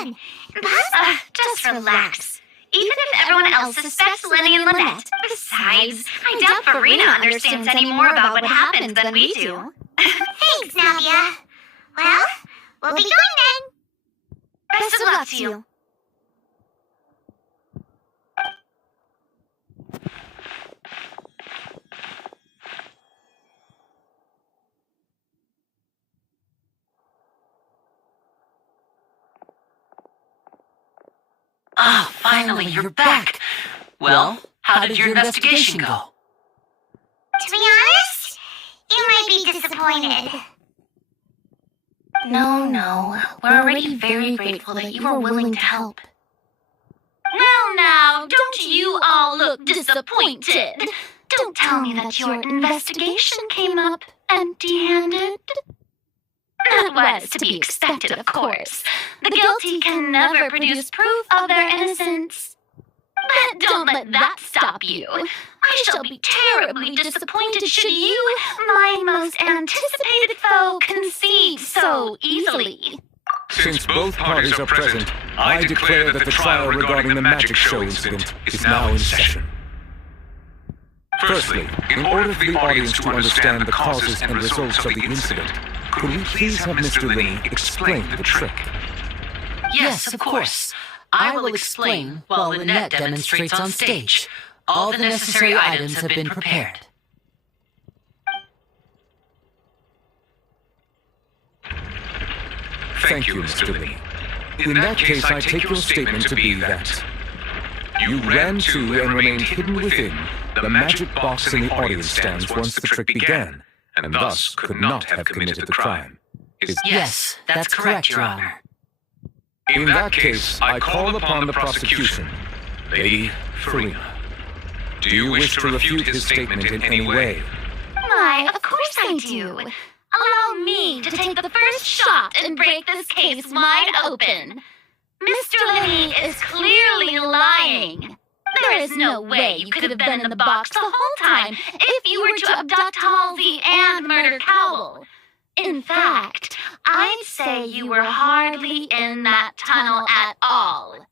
again. Just relax. Even if everyone else suspects Lenny and Lynette. Besides, I doubt Farina understands any more about what happened than we do. Thanks, Navia. Well, we'll be going then. Best of luck to you. Ah, finally, you're back. Well, how did your investigation go? To be honest, you might be disappointed. No, we're already very grateful that you were willing to help. Well now, don't you all look disappointed? Don't tell me that your investigation came up empty-handed. That was to be expected, of course. The guilty can never produce proof of their innocence. But don't let that stop you. I shall be terribly disappointed should you, my most anticipated foe, concede so easily. Since both parties are present, I declare that the trial regarding the magic show incident is now in session. Firstly, in order for the audience to understand the causes and results of the incident, could we please have Mr. Linney explain the trick? Yes, of course. I will explain while Lynette demonstrates on stage. All the necessary items have been prepared. Thank you, Mr. Linney. In that case, I take your statement to be that you ran to and remained hidden within the magic box in the audience stands once the trick began, and thus could not have committed the crime. Yes, that's correct, Your Honor. In that case, I call upon the prosecution. Lady Farina, do you wish to refute his statement in any way? Why, of course I do. Allow me to take the first shot and break this case wide open. Mr. Linney is clearly lying. There is no way you could have been in the box the whole time if you were to abduct Halsey and murder Cowell. In fact, I'd say you were hardly in that tunnel at all.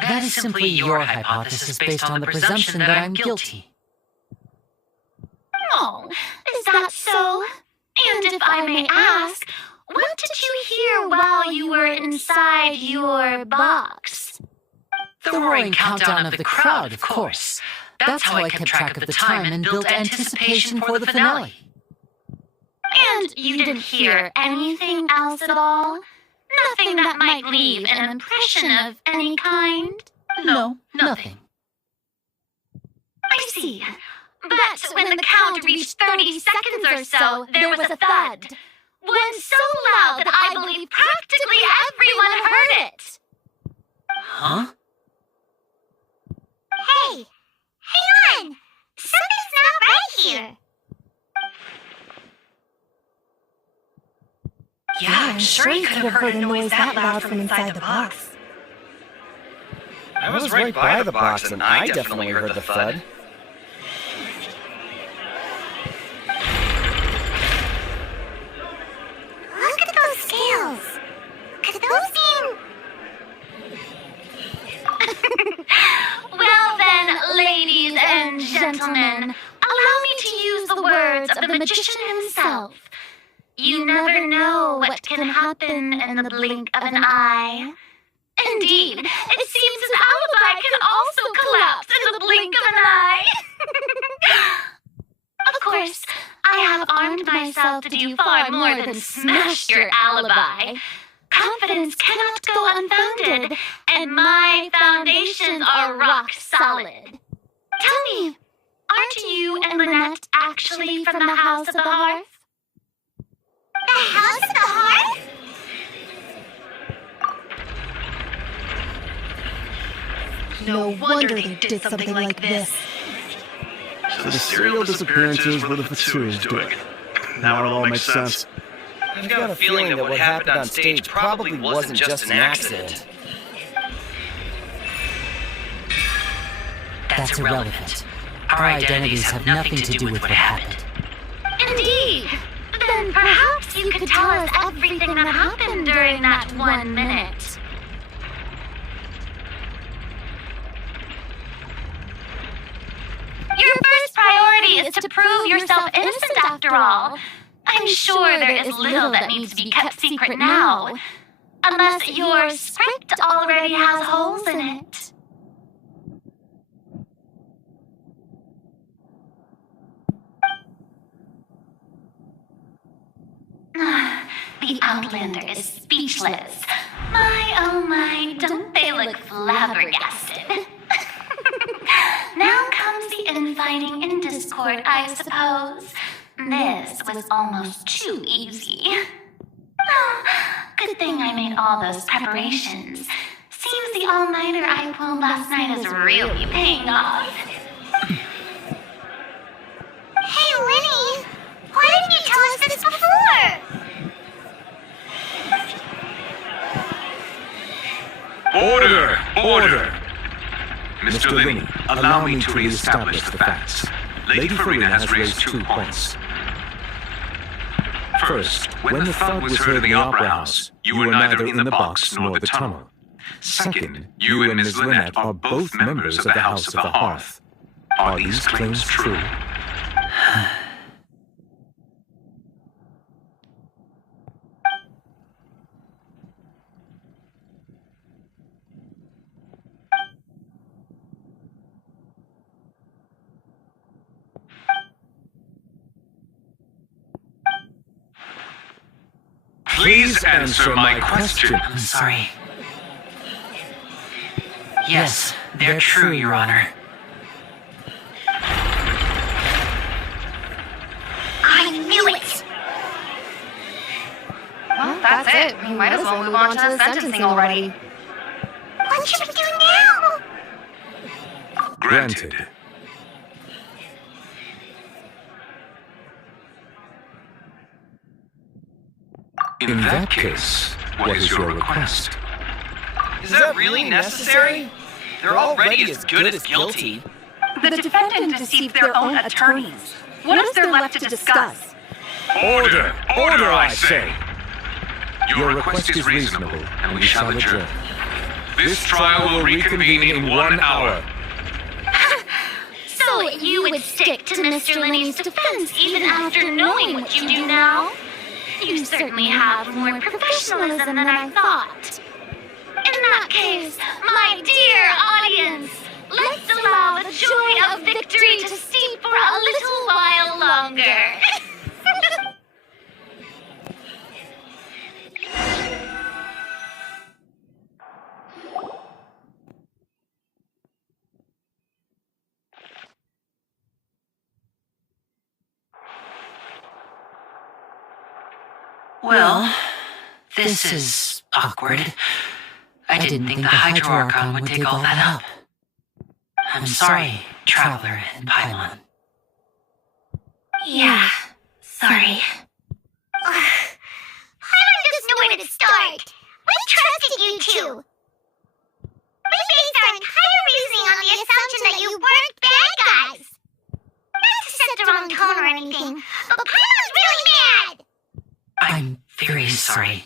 That is simply your hypothesis based on the presumption that I'm guilty. Oh, is that so? And if I may ask, what did you hear while you were inside your box? The roaring countdown of the crowd, of course. That's how I kept track of the time and built anticipation for the finale. And you didn't hear anything else at all? Nothing that might leave an impression of any kind? No, nothing. I see. But when the count reached 30 seconds or so, there was a thud. One so loud that I believe practically everyone heard it. Huh? Hey, hang on. Something's not right here. Yeah, I'm sure you could have heard a noise that loud from inside the box. I was right by the box and I definitely heard the thud. Look at those scales. Could those mean... Well then, ladies and gentlemen, allow me to use the words of the magician himself. You never know what can happen in the blink of an eye. Indeed, it seems an alibi can also collapse in the blink of an eye. Of course, I have armed myself to do far more than smash your alibi. Confidence cannot go unfounded, and my foundations are rock solid. Tell me, aren't you and Lynette actually from the House of the Hearth? The House of the Hearth? No wonder they did something like this. So the serial disappearances were the Fatsui's doing. Now it all makes sense. I've got a feeling that what happened on stage probably wasn't just an accident. That's irrelevant. Our identities have nothing to do with what happened. Indeed. Then perhaps you could tell us everything that happened during that 1 minute. is to prove yourself innocent after all. I'm sure there is little that needs to be kept secret now. Unless your script already has holes in it. The Outlander is speechless. My, oh my, don't they look flabbergasted? Now comes the infighting and discord, I suppose. This was almost too easy. Oh, good thing I made all those preparations. Seems the all-nighter I pulled last night is really paying off. Hey, Winnie! Why didn't you tell us this before? Order! Order! Mr. Linney, allow me to re-establish the facts. Lady Farina has raised 2 points. First, when the thud was heard in the Opera House, you were neither in the box nor the tunnel. Second, you and Ms. Lynette are both members of the House of the Hearth. Are these claims true? Please answer my question. I'm sorry. Yes, they're true, Your Honor. I knew it! Well, that's it. We might as well move on to the sentencing already. What should we do now? Granted. In that case, what is your request? Is that really necessary? They're already as good as guilty. The defendant deceived their own attorneys. What is there left to discuss? Order! Order, I say! Your request is reasonable, and we shall adjourn. This trial will reconvene in 1 hour. So you would stick to Mr. Linney's defense even after knowing what you do now? You certainly have more professionalism than I thought. In that case, my dear audience, let's allow the joy of victory to steep for a little while longer. Well, this is awkward. I didn't think the Hydro-Archon would dig all that up. I'm sorry, Traveler and Pylon. Yeah, sorry. Paimon doesn't know where to start. We trusted you two. We based our entire reasoning on the assumption that you weren't bad guys. Not to set the wrong tone or anything, but Paimon's really mad! I'm very sorry.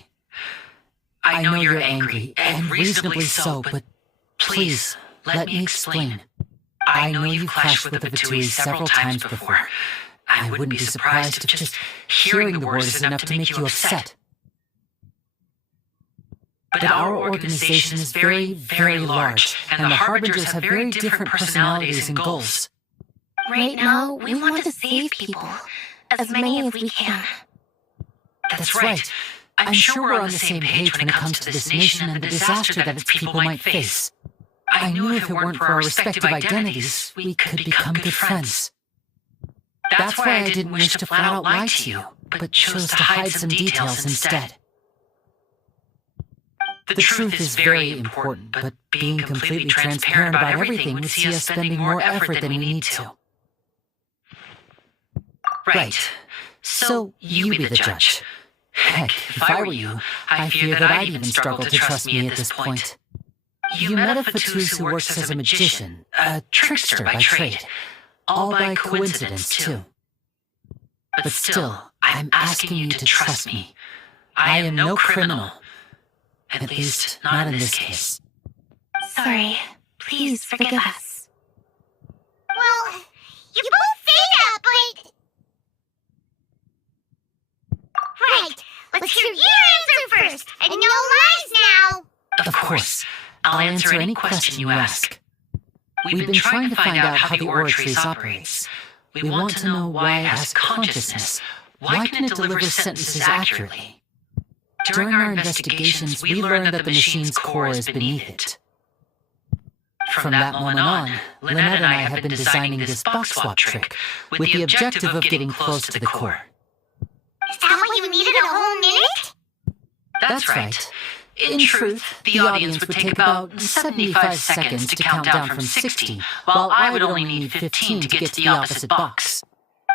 I know you're angry, and reasonably so, but please, let me explain. I know you've clashed with the Vatuis several times before. I wouldn't be surprised if just hearing the word is enough to make you upset. But our organization is very, very large, and the Harbingers have very different personalities and goals. Right now, we want to save people, as many as we can. That's right. I'm sure we're on the same page when it comes to this nation and the disaster that its people might face. I knew if it weren't for our respective identities, we could become good friends. That's why I didn't wish to flat out lie to you, but chose to hide some details instead. The truth is very important, but being completely transparent about everything would see us spending more effort than we need to. Right. So you be the judge. Heck, if I were you, I fear that I'd even struggle to trust me at this point. You met a Fatuz who works as a magician, a trickster by trade. All by coincidence, too. But still, I'm asking you to trust me. I am no criminal. At least, not in this case. Sorry. Please forgive us. Well, you both say that, but Let's hear your answer first, and no lies now! Of course. I'll answer any question you ask. We've been trying to find out how the aura trace operates. We want to know why it has consciousness. Why can it deliver sentences accurately? During our investigations, we learned that the machine's core is beneath it. From that moment on, Lynette and I have been designing this box swap trick with the objective of getting close to the core. Is that what you needed a whole minute? That's right. In truth, the audience would take about 75 seconds to count down from 60, while I would only need 15 to get to the opposite box.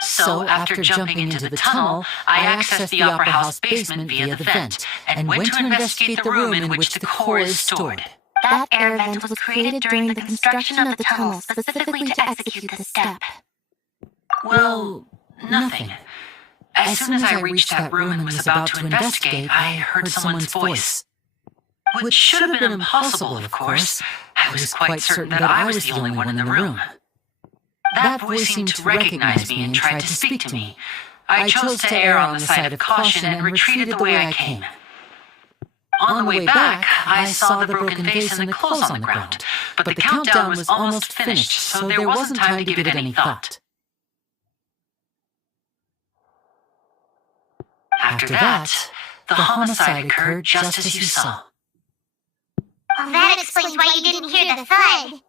So, after jumping into the tunnel, I accessed the Opera House basement via the vent, and went to investigate the room in which the core is stored. That air vent was created during the construction of the tunnel specifically to execute this step. Well, nothing. As soon as I reached that room and was about to investigate, I heard someone's voice. Which should have been impossible, of course. I was quite certain that I was the only one in the room. That voice seemed to recognize me and tried to speak to me. I chose to err on the side of caution and retreated the way I came. On the way back, I saw the broken vase and the clothes on the ground, but the countdown was almost finished, so there wasn't time to give it any thought. After that, the homicide occurred just as you saw. Well, that explains why you didn't hear the thud.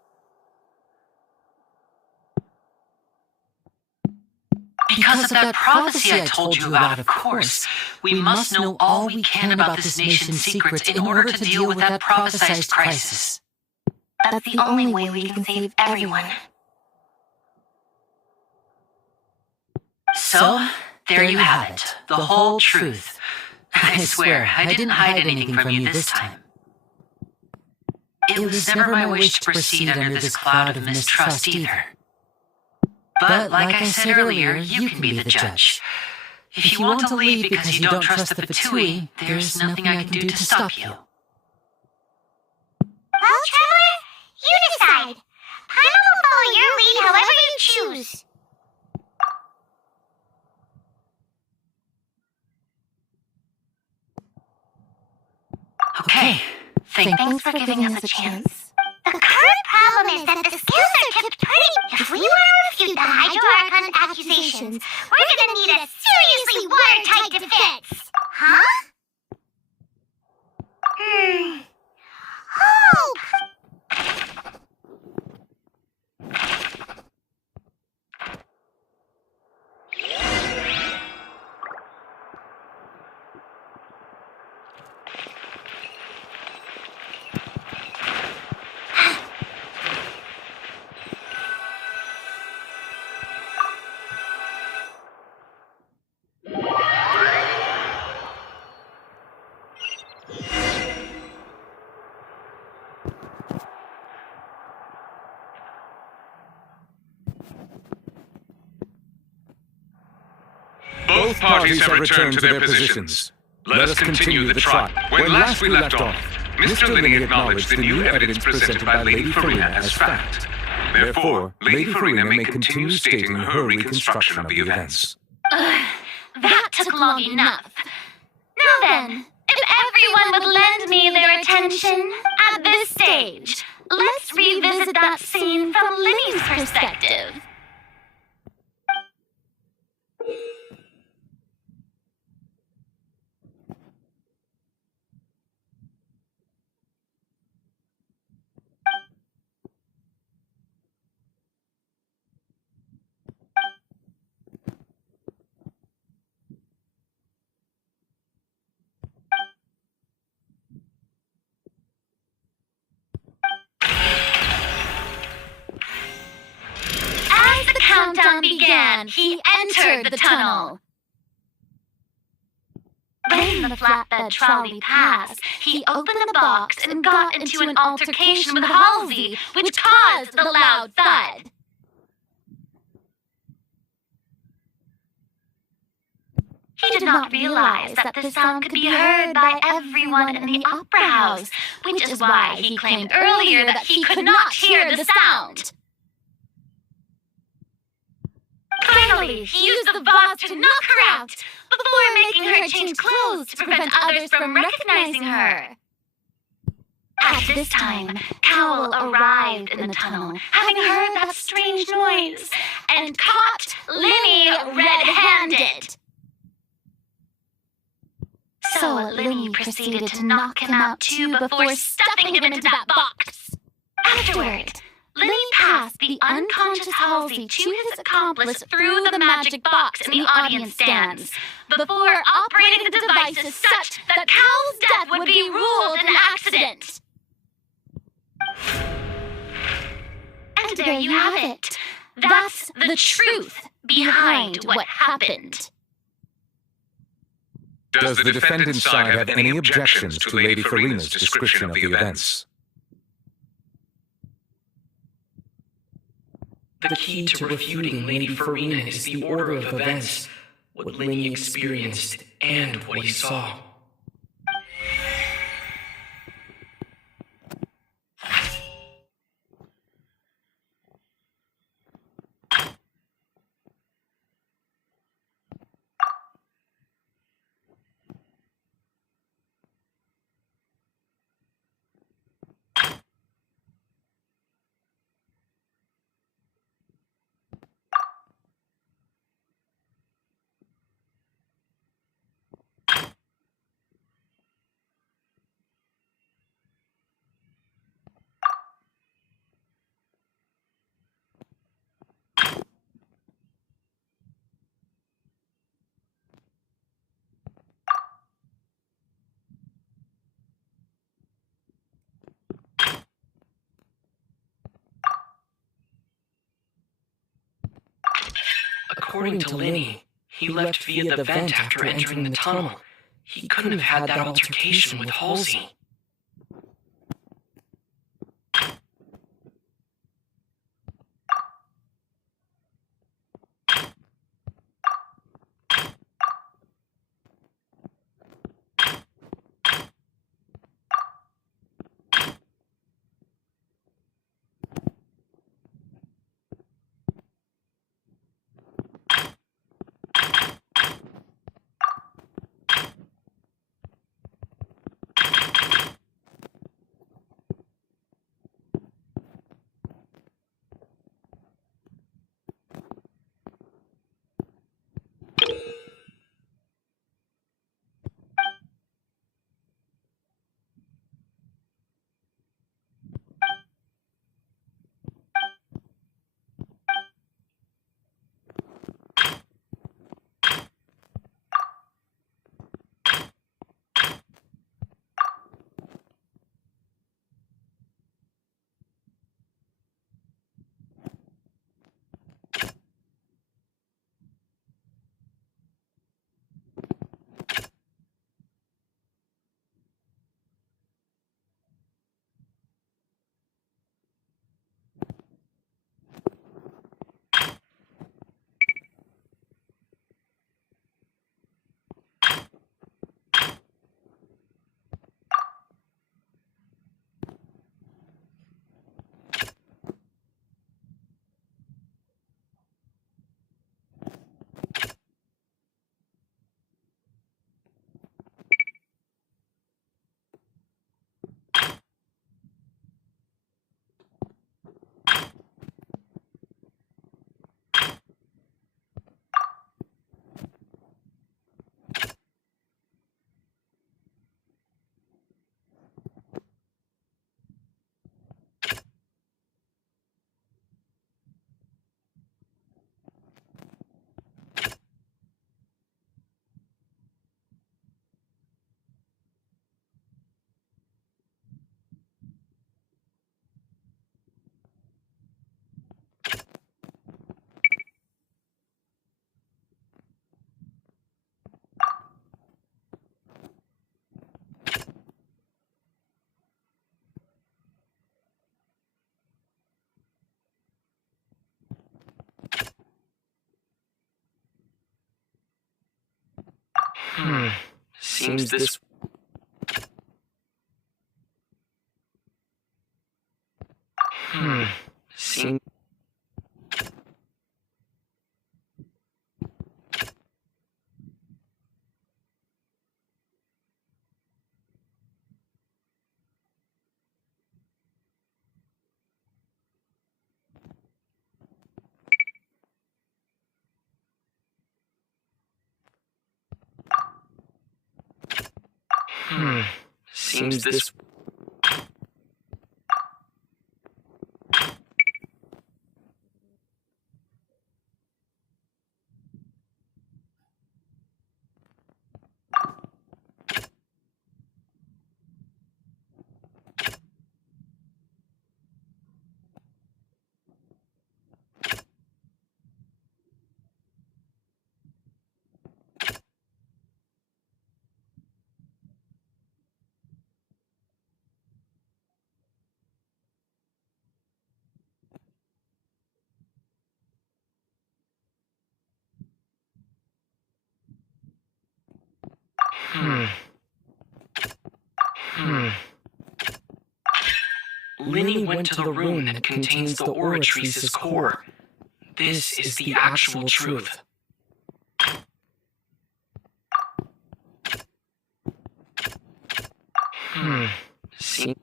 Because of that prophecy I told you about, of course. We must know all we can about this nation's secrets in order to deal with that prophesized crisis. That's the only way we can save everyone. So, there you have it, the whole truth. I swear, I didn't hide anything from you this time. It was never my wish to proceed under this cloud of mistrust either. But, like I said earlier, you can be the judge. If you want to leave because you don't trust the Patui, there's nothing I can do to stop you. Well, Trevor, you decide. I will follow your lead however you choose. Okay, Thanks for giving us a chance. The current problem is that the scales are kept turning. If we want to refute the Hydro Archon's accusations, we're gonna need a seriously watertight defense. Huh? Hope! Both parties have returned to their positions. Let us continue the trot. When last we left off, Mr. Linney acknowledged the new evidence presented by Lady Farina as fact. Therefore, Lady Farina may continue stating her reconstruction of the events. That took long enough. Now then, if everyone would lend me their attention at this stage, let's revisit that scene from Linney's perspective. As the countdown began, he entered the tunnel. When the flatbed trolley passed, he opened the box and got into an altercation with Halsey, which caused the loud thud. He did not realize that the sound could be heard by everyone in the opera house, which is why he claimed earlier that he could not hear the sound. But Finally, he used the vase to knock her out, before making her change clothes to prevent others from recognizing her. At this time, Cowl arrived in the tunnel, having heard that strange noise, and caught Linny red-handed. So Linny proceeded to knock him out too before stuffing him into that box. Afterward, Linny passed the unconscious Halsey to his accomplice through the magic box in the audience stands, before operating the devices such that Cowl's death would be ruled an accident. And there you have it. That's the truth behind what happened. Does the defendant's side have any objections to Lady Farina's description of the events? The key to refuting Lady Farina is the order of events, what Linny experienced and what he saw. According to Linny, he left via the vent after entering the tunnel. He couldn't have had that altercation with Halsey. Seems this... Seems... Seems this... Linny went to the room that contains the Oratrice's core. This is the actual truth. See?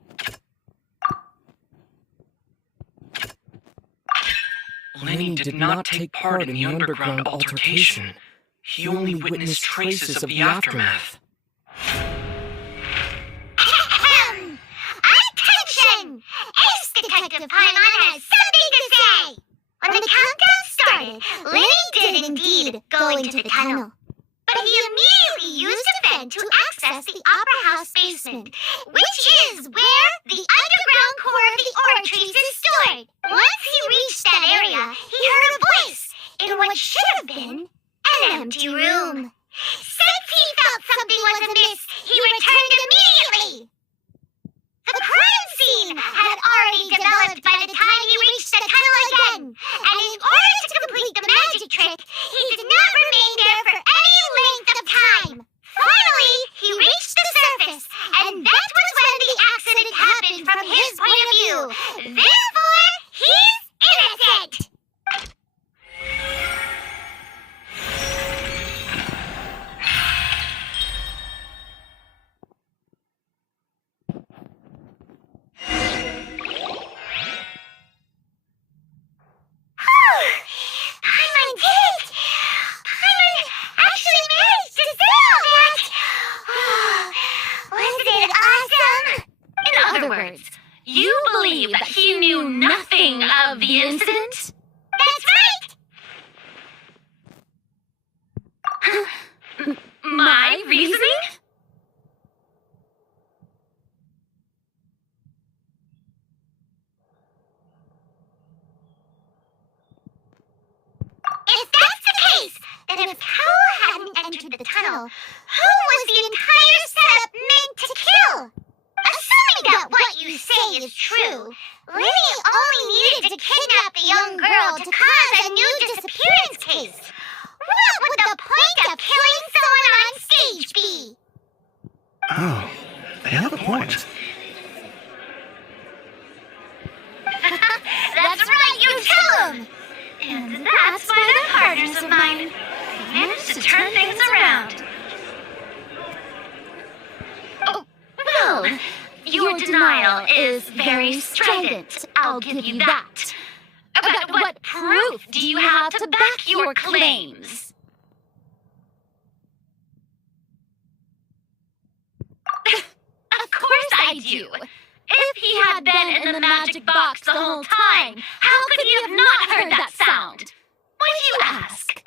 Linny did not take part in the underground altercation. He only witnessed traces of the aftermath. Attention! Ace Detective Paimon has something to say! When the countdown started, Lenny did indeed go into the tunnel. But he immediately used a vent to access the Opera House basement, which is where the underground core of the Oratrice is stored. Once he reached that area, he heard a voice in what should have been an empty room. Since he felt something was amiss, he returned immediately. The crime scene had already developed by the time he reached the tunnel again, and in order to complete the magic trick, he did not remain there for any length of time. Finally, he reached the surface, and that was when the accident happened from his point of view. Therefore, he's innocent! Paimon did it! Paimon actually managed to do that! Wasn't it awesome? In other words, you believe that he knew nothing of the incident? That's right! My reasoning? If that's the case, then if Howell hadn't entered the tunnel, who was the entire setup meant to kill? Assuming that what you say is true, Linny only needed to kidnap the young girl to cause a new disappearance case. What would the point of killing someone on stage be? Oh, they have a point. That's right, you tell him! And that's why they're partners of mine. They managed to turn things around. Oh, well, your denial is very strident, I'll give you that. But what proof do you have to back your claims? Of course I do. If he had been in the magic box the whole time, how could he have not heard that sound? Why do you ask?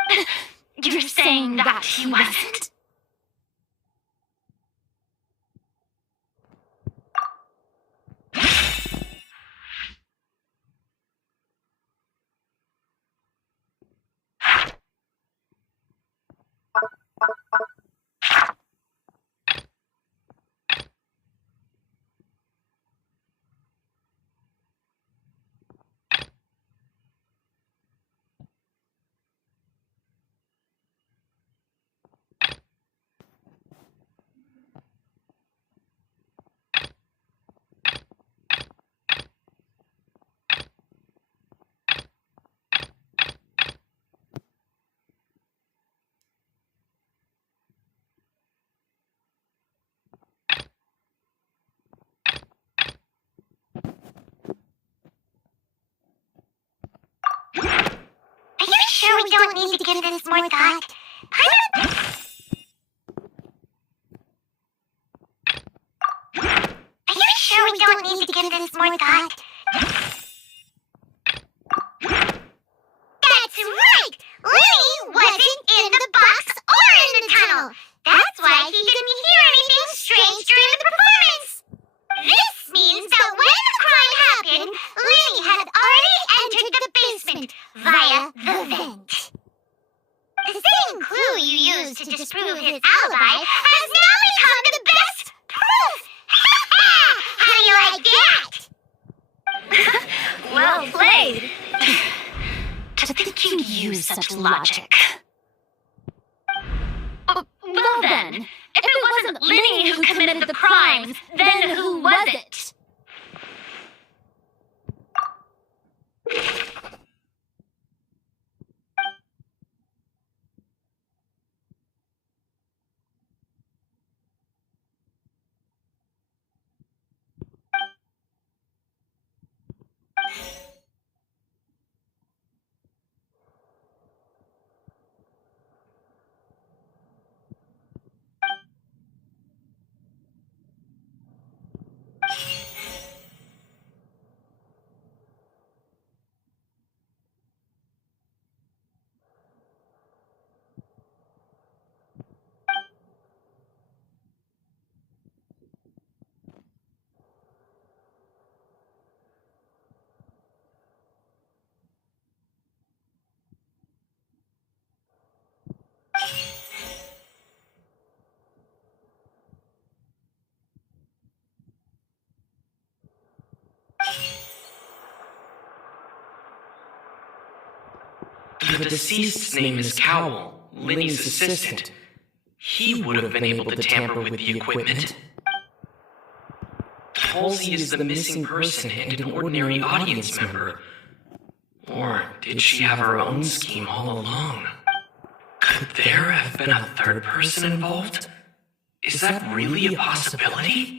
You're saying that he wasn't? Are you sure we don't need to give this more thought? don't need to give this more thought. That's right! Lenny wasn't in the box or in the tunnel. That's why he didn't hear anything strange during the performance. This means that when the crime happened, Lenny had already entered the basement via the vent. The same clue you used to disprove his alibi has now become the best proof! How do you like that? Well played. To think you'd use such logic. Well then, if it wasn't Lenny who committed the crimes, then who was it? The deceased's name is Cowell, Lenny's assistant. He would have been able to tamper with the equipment. Halsey is the missing person and an ordinary audience member. Or did she have her own scheme all along? Could there have been a third person involved? Is that really a possibility?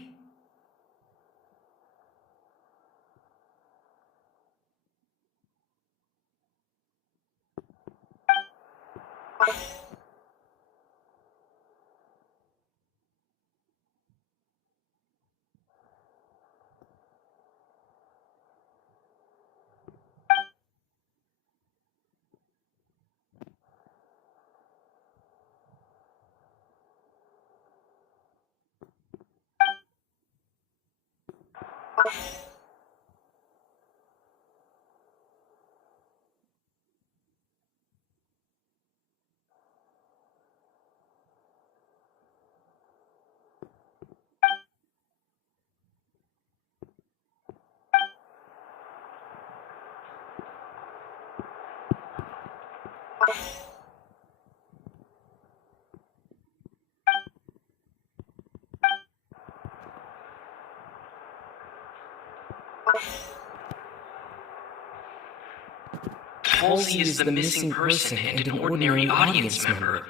Halsey is the missing person and an ordinary audience member.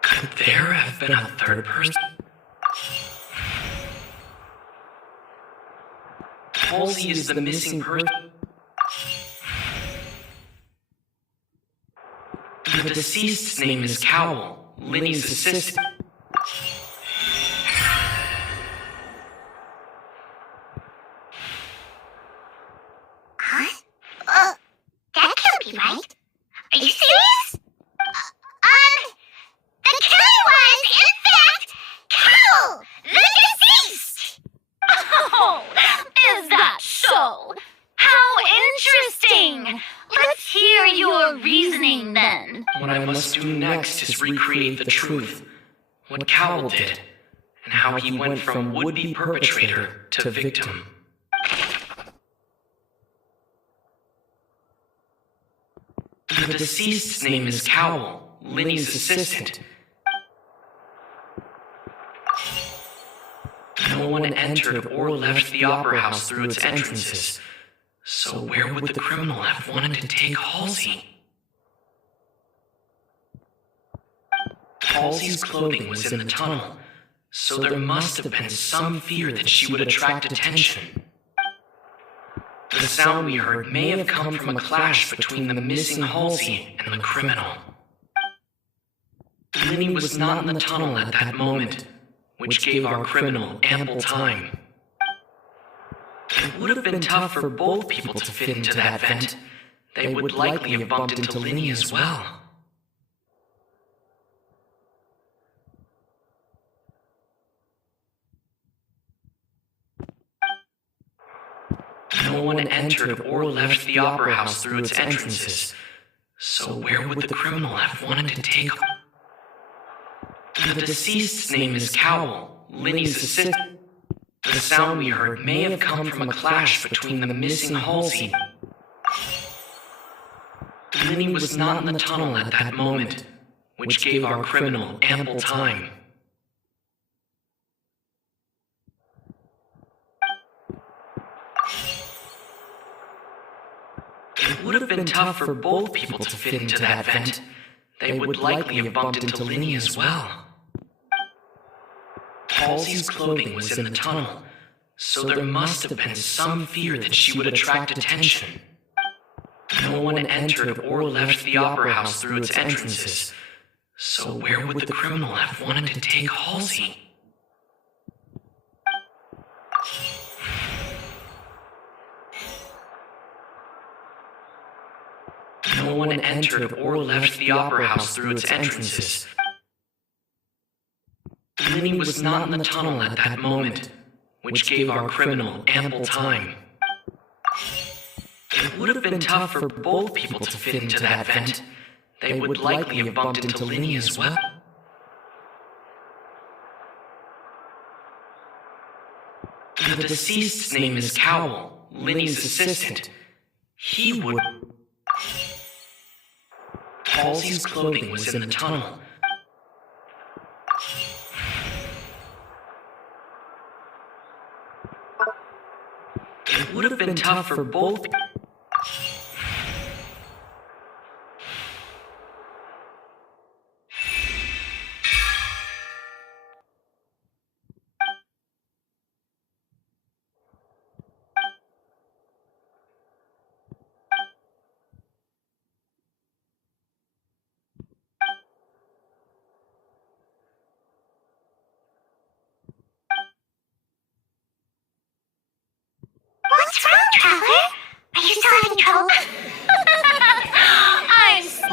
Could there have been a third person? Halsey is the missing person. The deceased's name is Cowell, Lenny's assistant. That can't be right. Are you serious? The killer was, in fact, Cowell, the deceased! Oh, is that so? How interesting! Let's hear your reasoning then. What I must do next is recreate the truth. What Cowell did, and how he went from would-be perpetrator to victim. The deceased's name is Cowell, Lenny's assistant. No one entered or left the opera house through its entrances. So where would the criminal have wanted to take Halsey? Halsey's clothing was in the tunnel, so there must have been some fear that she would attract attention. The sound we heard may have come from a clash between the missing Halsey and the criminal. Lenny was not in the tunnel at that moment, which gave our criminal ample time. It would have been tough for both people to fit into that vent. They would likely have bumped into Linny as well. No one entered or left the Opera House through its entrances. So where would the criminal have wanted to take? The deceased's name is Cowell, Linny's assistant. The sound we heard may have come from a clash between the missing Halsey. Linny was not in the tunnel at that moment, which gave our criminal ample time. It would have been tough for both people to fit into that vent. They would likely have bumped into Linny as well. Halsey's clothing was in the tunnel, so there must have been some fear that she would attract attention. No one entered or left the Opera House through its entrances, so where would the criminal have wanted to take Halsey? No one entered or left the Opera House through its entrances. Linny was not in the tunnel at that moment, which gave our criminal ample time. It would have been tough for both people to fit into that vent. They would likely have bumped into Linny as well. The deceased's name is Cowell, Linny's assistant. He would... Halsey's clothing was in the tunnel. It would have been tough for both... What's wrong, Traveler? Are you still having trouble?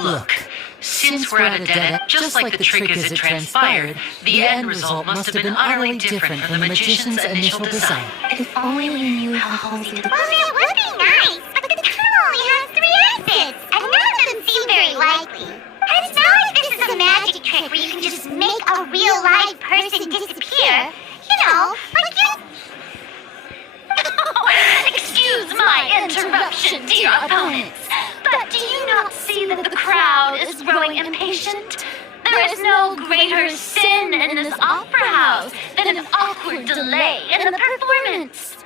Look, since we're at a dead end, just like the trick as it transpired, the end result must have been utterly different from the magician's initial design. If only we knew how Halsey would... Well, it would be nice, but the tunnel only has 3 exits, and none of them seem very likely. And it's not like this is a magic trick where you can just make a real live person disappear. You know, like you... Excuse my interruption, dear opponents, but do you not see that the crowd is growing impatient? There is no greater sin in this opera house than an awkward delay in the performance.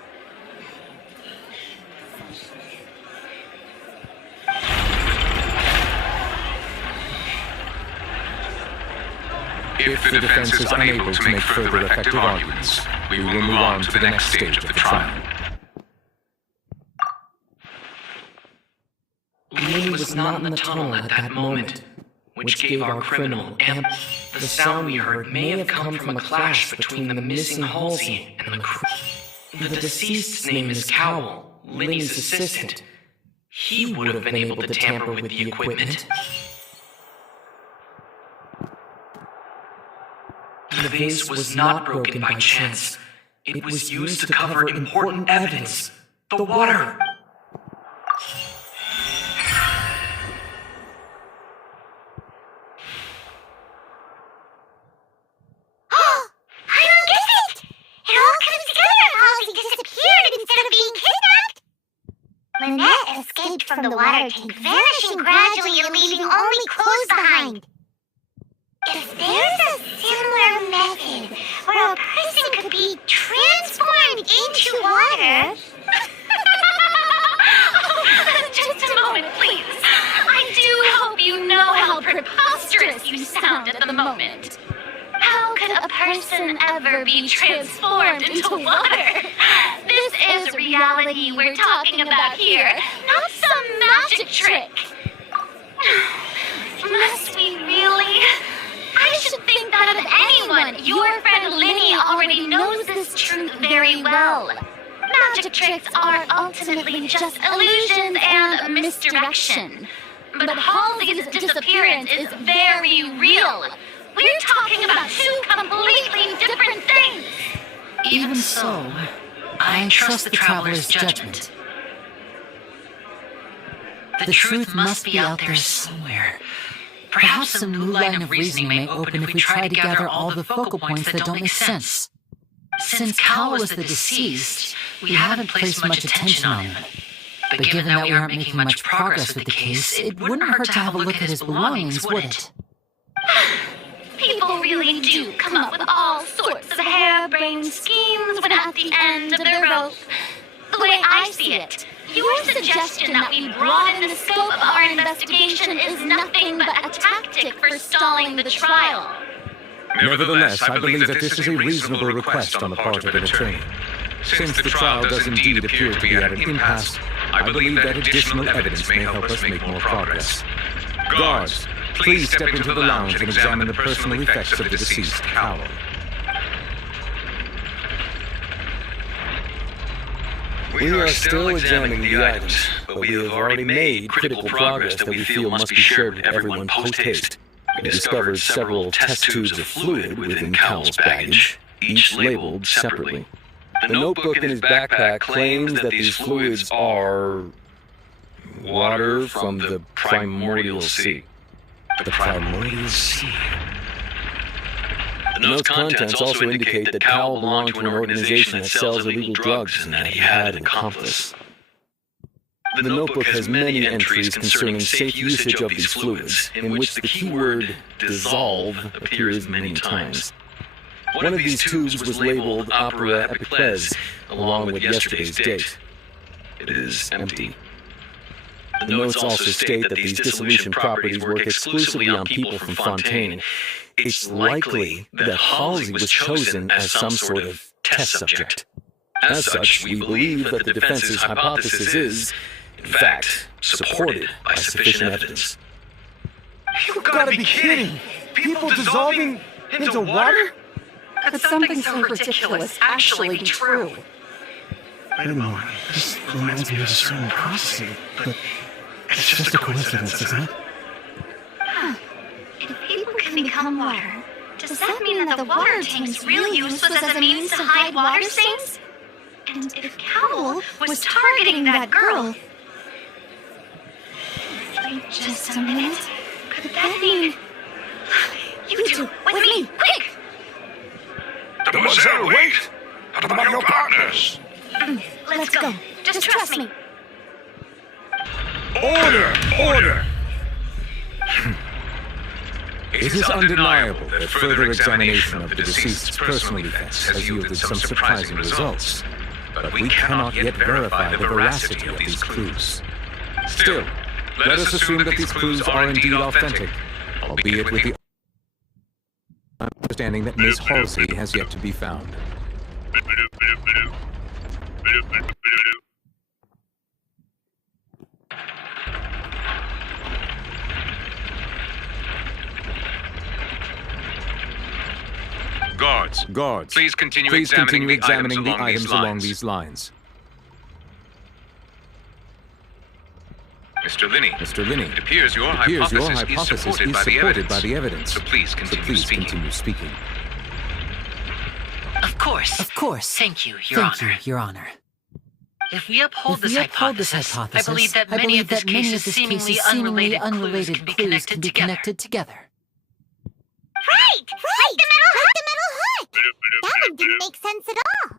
If the defense is unable to make further effective arguments, we will move on to the next stage of the trial. Linny was not in the tunnel at that moment, which gave our criminal amp. The sound we heard may have come from a clash between the missing Halsey and the crew. The deceased's name is Cowell, Linny's assistant. He would have been able to tamper with the equipment. The vase was not broken by chance. It was used to cover important evidence. The water. Lynette escaped from the water tank, vanishing gradually and leaving only clothes behind. If there's a similar method where a person could be transformed into water... Just a moment, please. I do hope you know how preposterous you sound at the moment. How could a person ever be transformed into water? This is reality we're talking about here, not some magic trick. Must we really? I should think that of anyone. Your friend Linny already knows this truth very well. magic tricks are ultimately just illusions and misdirection. But Halsey's disappearance is very real. We're talking about two completely different things. Even so, I trust the traveler's judgment. The truth must be out there somewhere. Perhaps some new line of reasoning may open if we try to gather all the focal points that don't make sense. Since Cal was the deceased, we haven't placed much attention on him. But given that we aren't making much progress with the case, it wouldn't hurt to have a look at his belongings, would it? People really do come up with all sorts of harebrained schemes when at the end of their rope. The way I see it, your suggestion that we broaden the scope of our investigation is nothing but a tactic for stalling the trial. Nevertheless, I believe that this is a reasonable request on the part of an attorney. Since the trial does indeed appear to be at an impasse, I believe that additional evidence may help us make more progress. Guards, please step into the lounge and examine the personal effects of the deceased Cowl. We are still examining the items, but we have already made critical progress that we feel must be shared with everyone post-haste. We discovered several test tubes of fluid within Cowl's baggage, each labeled separately. The notebook in his backpack claims that these fluids are water from the primordial sea. The primordial sea. The note's contents also indicate that Cowl belonged to an organization that sells illegal drugs and that he had an accomplice. The notebook has many entries concerning safe usage of these fluids, in which the keyword dissolve appears many times. One of these tubes was labeled Opera Epiclese, along with yesterday's date. It is empty. The notes also state that these dissolution properties work exclusively on people from Fontaine. It's likely that Halsey was chosen as some sort of test subject. As such, we believe that the defense's hypothesis is, in fact, supported by sufficient evidence. You've gotta be kidding! People dissolving into water? Could something so ridiculous actually be true? Wait a moment. This reminds me of a certain prophecy, but it's just a coincidence, isn't it? If people can become water, does that mean that the water tank's real use was as a means to hide water stains? And if Cowl was targeting that girl... Wait just a minute. Could that mean... You two, with me, quick! Mademoiselle, wait! What about your partners? Let's go. Just trust me. Order! Order! It is undeniable that further examination of the deceased's personal effects has yielded some surprising results, but we cannot yet verify the veracity of these clues. Still, let us assume that these clues are indeed authentic, albeit with the understanding that Miss Halsey has yet to be found. Guards, please continue examining the items along these lines. Mr. Linney, it appears your hypothesis is supported by the evidence. So please continue speaking. Of course. Thank you, Your Honor. If we uphold this hypothesis, I believe that many of this case's seemingly unrelated clues can be connected together. Right! Like the metal hood! That one didn't make sense at all.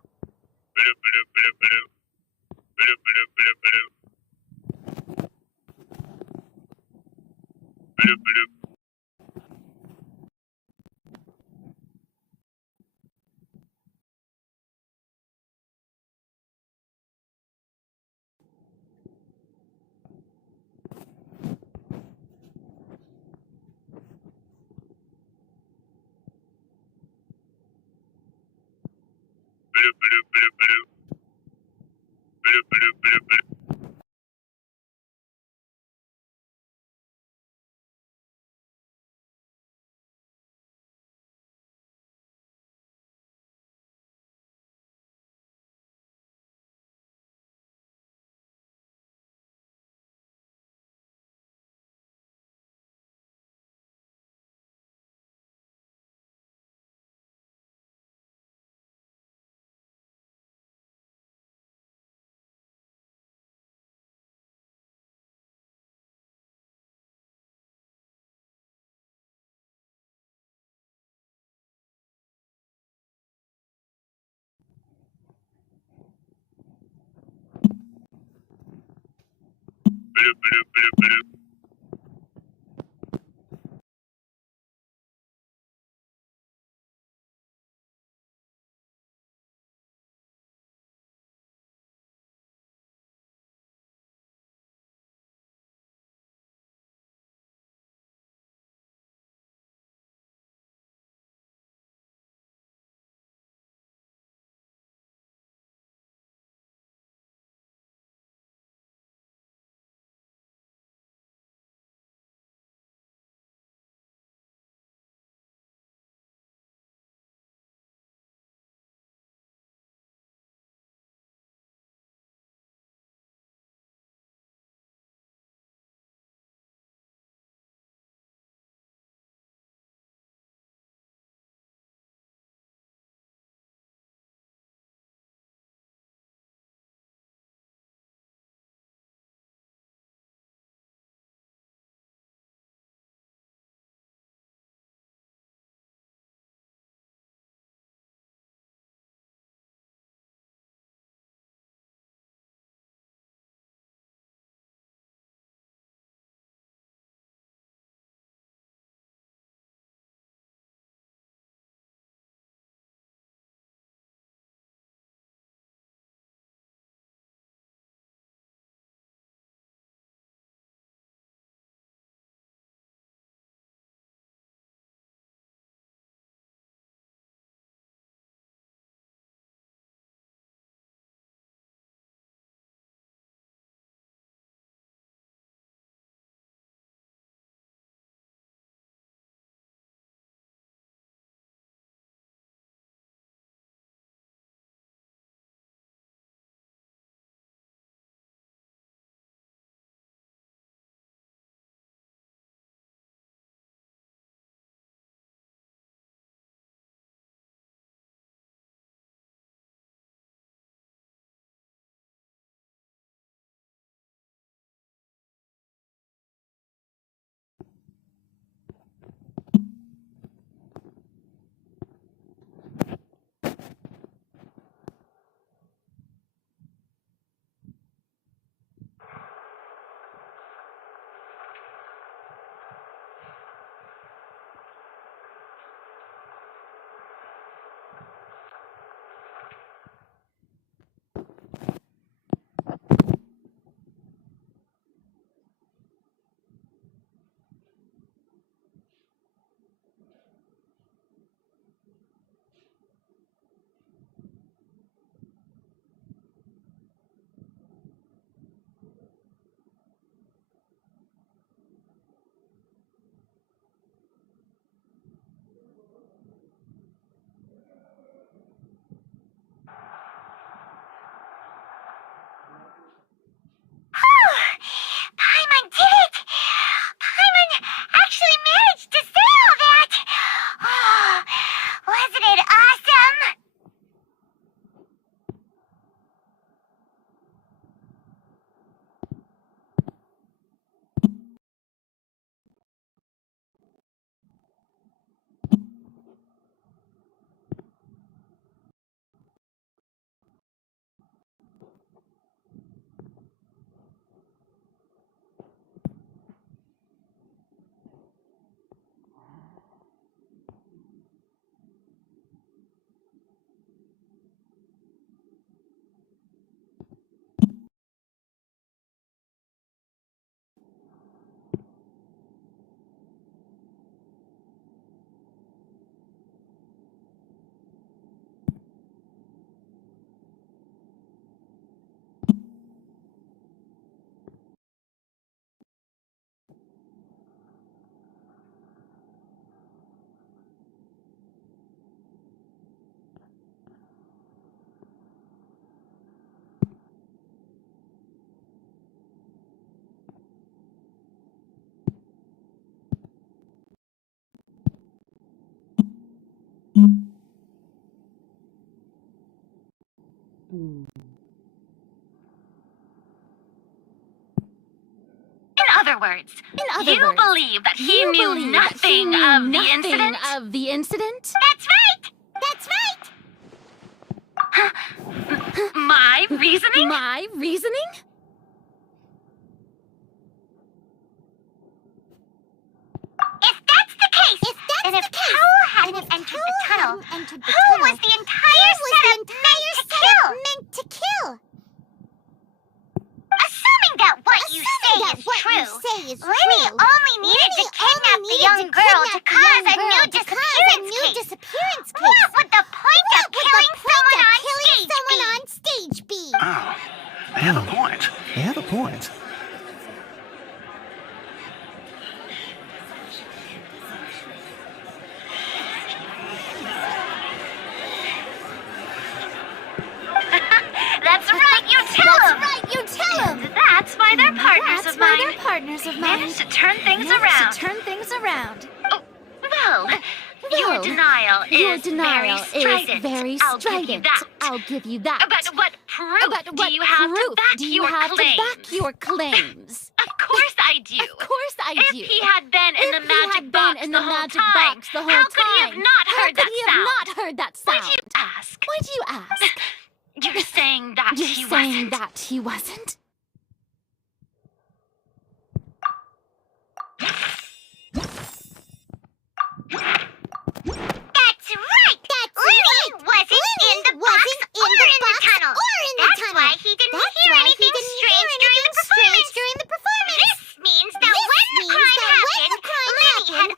Paimon did it! Paimon actually managed to say all that! Oh, wasn't it awesome? In other words, you believe that he knew nothing of the incident? That's right! That's right! My reasoning? And if Cowell hadn't entered the tunnel, who was the entire setup meant to kill? Assuming that what you say is true, Lenny only needed to kidnap the young girl to cause a new disappearance case. What would the point of killing someone on stage be? Oh, they have a point. They have a point. That's right, you tell them. That's why they're partners of mine. Managed to turn things around. Oh, well, your denial is very strident. I'll give you that. But what proof do you have to back your claims? Of course I do. If he had been in the magic box the whole time, how could he have not heard that sound? Why'd you ask? You're saying that he wasn't? That's right! Lenny wasn't in the box or in the tunnel. That's why he didn't hear anything strange during the performance. This means that when the crime happened, Lenny had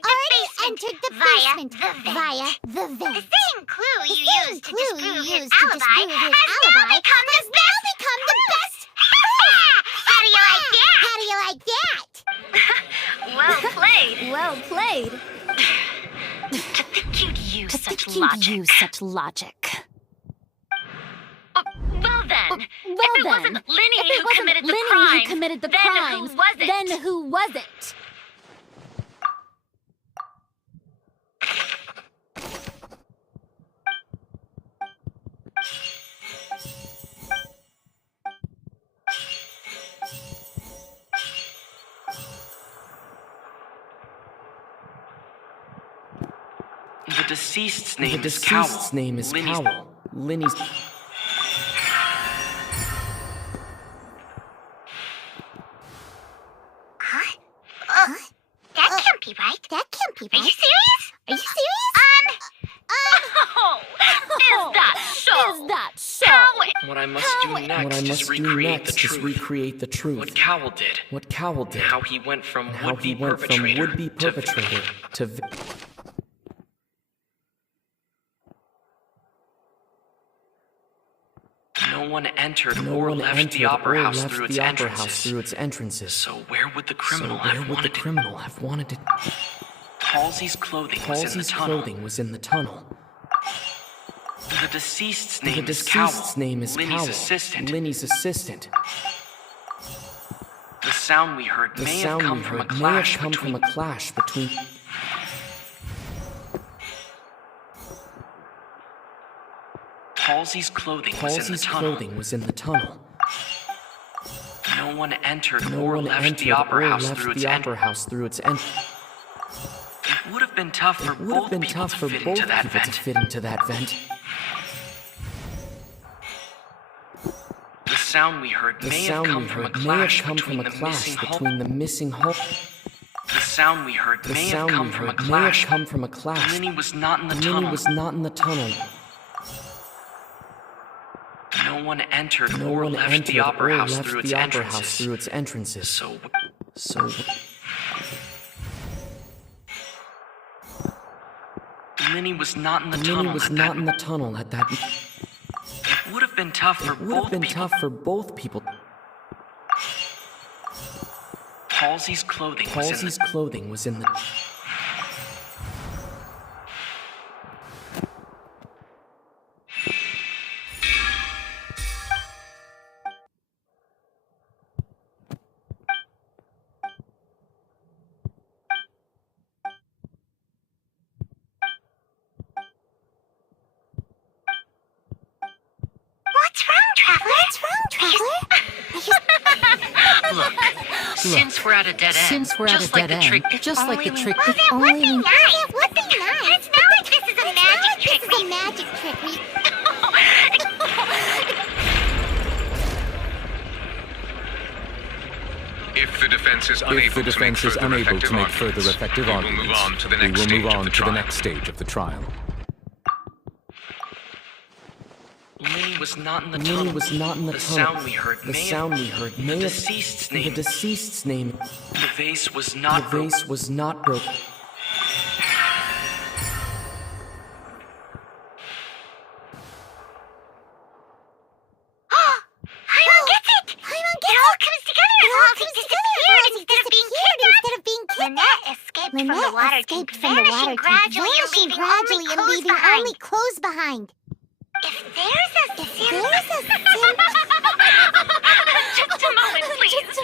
already entered the basement via the vent. The same clue you used to disprove his alibi has now become the best. How do you like that? Well played. To think you'd use such logic. Well then, if it wasn't Lenny who committed the crime, then who was it? The deceased's name is Cowell. Lenny's... Huh? That can't be right. Are you serious? Is that so? What I must do next is recreate the truth. What Cowell did. How he went from would-be perpetrator to... No one entered or left the opera house through its entrances. So where would the criminal have wanted it? Halsey's clothing was in the tunnel. The deceased's name is Cowell. Lenny's assistant. The sound we heard may have come from a clash between... Halsey's clothing was in the tunnel. No one entered or left the opera house through its entrance. It would have been tough for both people to fit into that vent. The sound we heard may have come from a clash between the missing Hulk. The sound we heard may have come from a clash. Lenny was not in the tunnel. No one entered or left the opera house through its entrances. So Lenny was not in the tunnel at that. It would have been tough for both people. Halsey's clothing was in the. Since we're at a dead end, just like the trick, That would be nice. It's not like this is a magic trick. If If the defense is unable to make further effective arguments, we will move on to the next stage of the trial. Lenny was not in the Lenny tunnel. was not in the The tunnel. sound we heard The may sound have we heard the may have deceased's the name. deceased's name. The vase was The not broken. vase was not broken. Paimon gets it! It all comes together as Halsey disappeared instead of being kidnapped. Lynette escaped from the water tank, vanishing gradually and leaving only clothes behind. If there's a sin... Just a moment, please.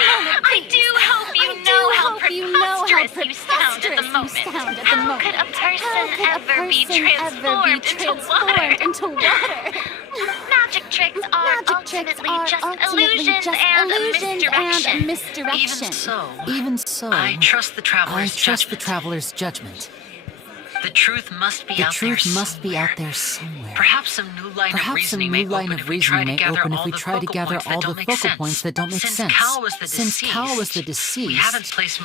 I do hope you know how preposterous you sound at the moment. How could a person ever be transformed into water? Magic tricks are ultimately just illusions and misdirection. Even so, I trust the traveler's judgment. The truth must be out there somewhere. Perhaps some new line of reasoning may open if we try to gather all the focal points that don't make sense. Since Cal was the deceased, we haven't placed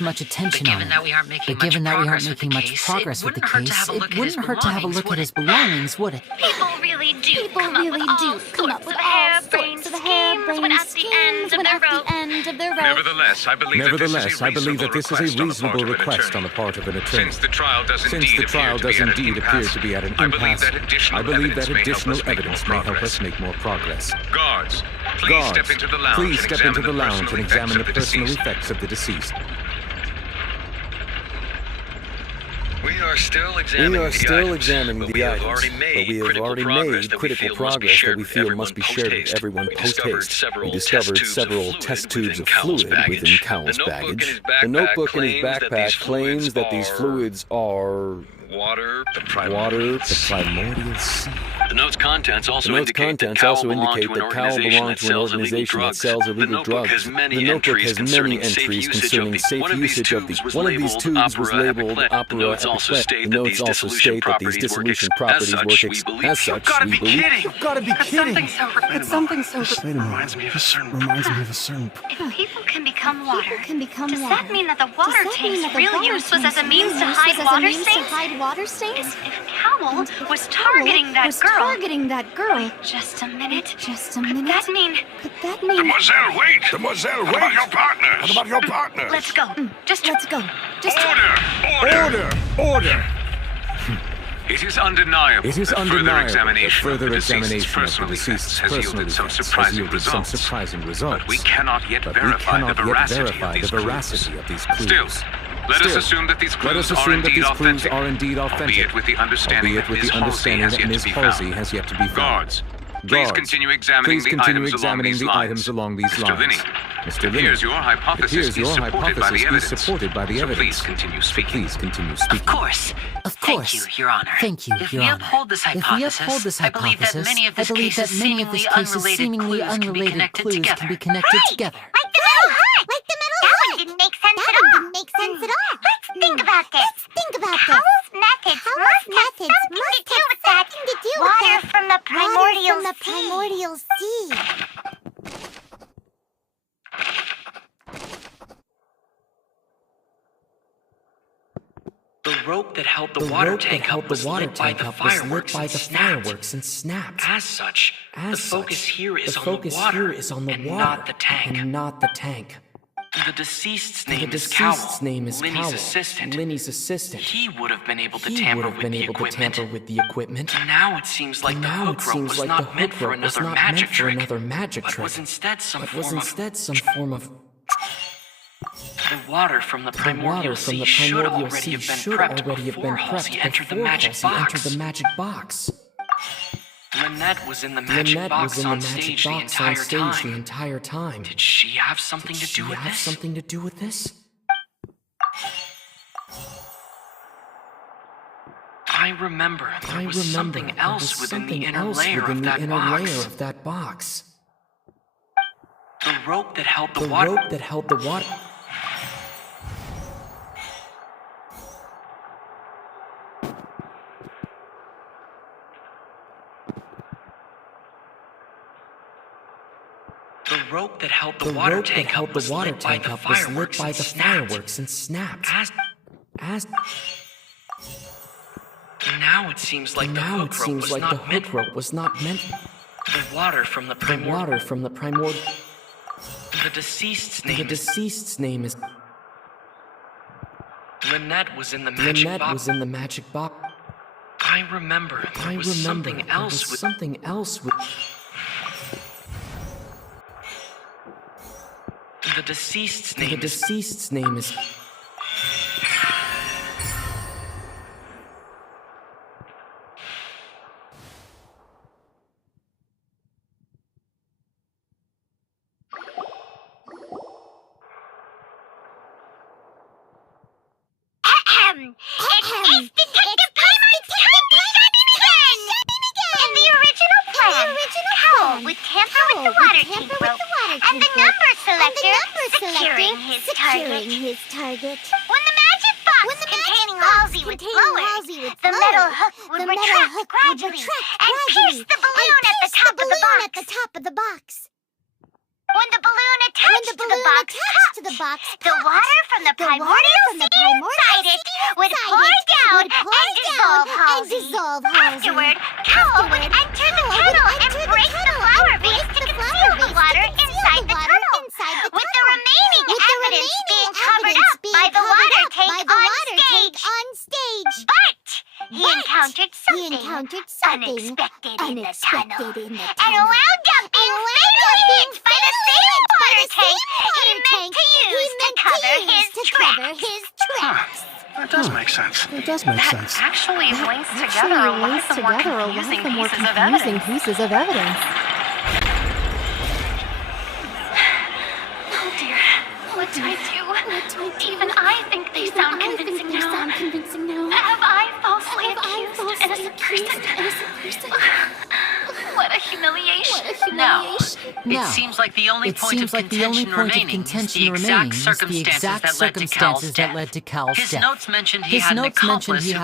much attention on Given it. that we aren't making much progress with the it case, wouldn't hurt to have a look at his belongings, would it? People really do come up with all sorts of harebrained schemes when at the end of the rope. Nevertheless, I believe that this is a reasonable request on the part of an attorney. Since the trial does indeed appear to be at an impasse, I believe that additional evidence may help us make more progress. Guards, please step into the lounge and examine the personal effects of the deceased. We are still examining the items, but we have already made critical progress that we feel must be shared with everyone post-haste. We discovered several test tubes of fluid within Cowell's baggage. The notebook in his backpack claims that these fluids are... water, the primordial sea. The note's contents also indicate that Cowell belonged to an organization that sells illegal drugs. The notebook has many entries concerning safe usage of these. One of these tubes was labeled Opera The notes also state that these dissolution properties work as such, we believe. You've got to be kidding! It's something so... This lady reminds me of a certain... If people can become water, does that mean that the water tank's real use was as a means to hide water stains? If Cowell was targeting that girl... Wait, just a minute. Could that mean... Mademoiselle, wait! Mademoiselle, wait! What about your partners? Let's go. Let's go. Order! It is undeniable that further examination of the deceased's personal effects has yielded some surprising results. But we cannot yet verify the veracity of these clues. Let us assume that these clues are indeed authentic, albeit with the understanding that Ms. Halsey has yet to be found. Guards, please continue examining the items along these lines. Mr. Linney, it appears your hypothesis is supported by the evidence. Please continue speaking. Of course. Thank you, Your Honor. If we uphold this hypothesis, I believe that many of these cases seemingly unrelated clues can be connected together. Like the metal heart! That one didn't make sense at all. Let's think about this. Cowell's methods must have something to do with that water from the primordial sea. The rope that held the water tank up was lit by the fireworks and snapped. As such, the focus here is on the water and not the tank. The deceased's name is Cowell, Lenny's assistant. He would have been able to tamper with the equipment. Now it seems like the hook rope was not meant for another magic trick, but was instead some form of... The water from the primordial sea should already have been prepped before Halsey entered the magic box. Lynette was in the magic box on stage the entire time. Did she have something to do with this? I remember there was something else within the inner layer of that box. The rope that held the water. The rope that held the water tank up was lit by the fireworks and snapped. Now it seems like the hook rope was not meant. The water from the primordial. The deceased's name is. Lynette was in the magic box. I remember. There was something else with. The deceased's name is. It's Detective Paimon's time to shine again! In the original plan, Cowell would tamper with the water tank rope and the number selector securing his target. When the magic box containing Halsey was lowered, the metal hook would retract gradually and pierce the balloon at the top of the box. When the balloon attached to the box, the water from the primordial sea inside it would pour down and dissolve Halsey. Afterward, Cowell would enter the tunnel and break the flower vase to conceal the water inside the tunnel, with the remaining evidence being covered up by the water tank on stage. But he encountered something unexpected in the tunnel, and wound up being fatally hit by the same water tank he meant to use to cover his tracks. That does make sense. That actually links together a lot of the more confusing pieces of evidence. Oh dear, what do I do? Even I think they sound convincing now. Have I falsely accused an innocent person? What a humiliation. No. It seems like the only point of contention remaining is the exact circumstances that led to Cowell's death. His notes mentioned he had an accomplice who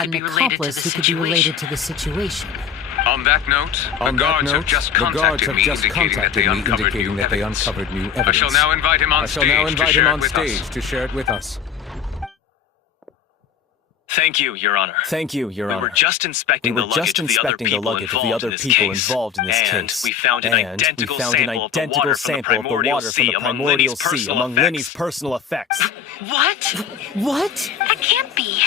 could be related to the situation. On that note, the guards have just contacted me indicating that they uncovered new evidence. I shall now invite him on stage to share it with us. Thank you, Your Honor. We were just inspecting the luggage of the other people involved in this case. And we found an identical sample of the water from the primordial sea among Lenny's personal effects. What? That can't be.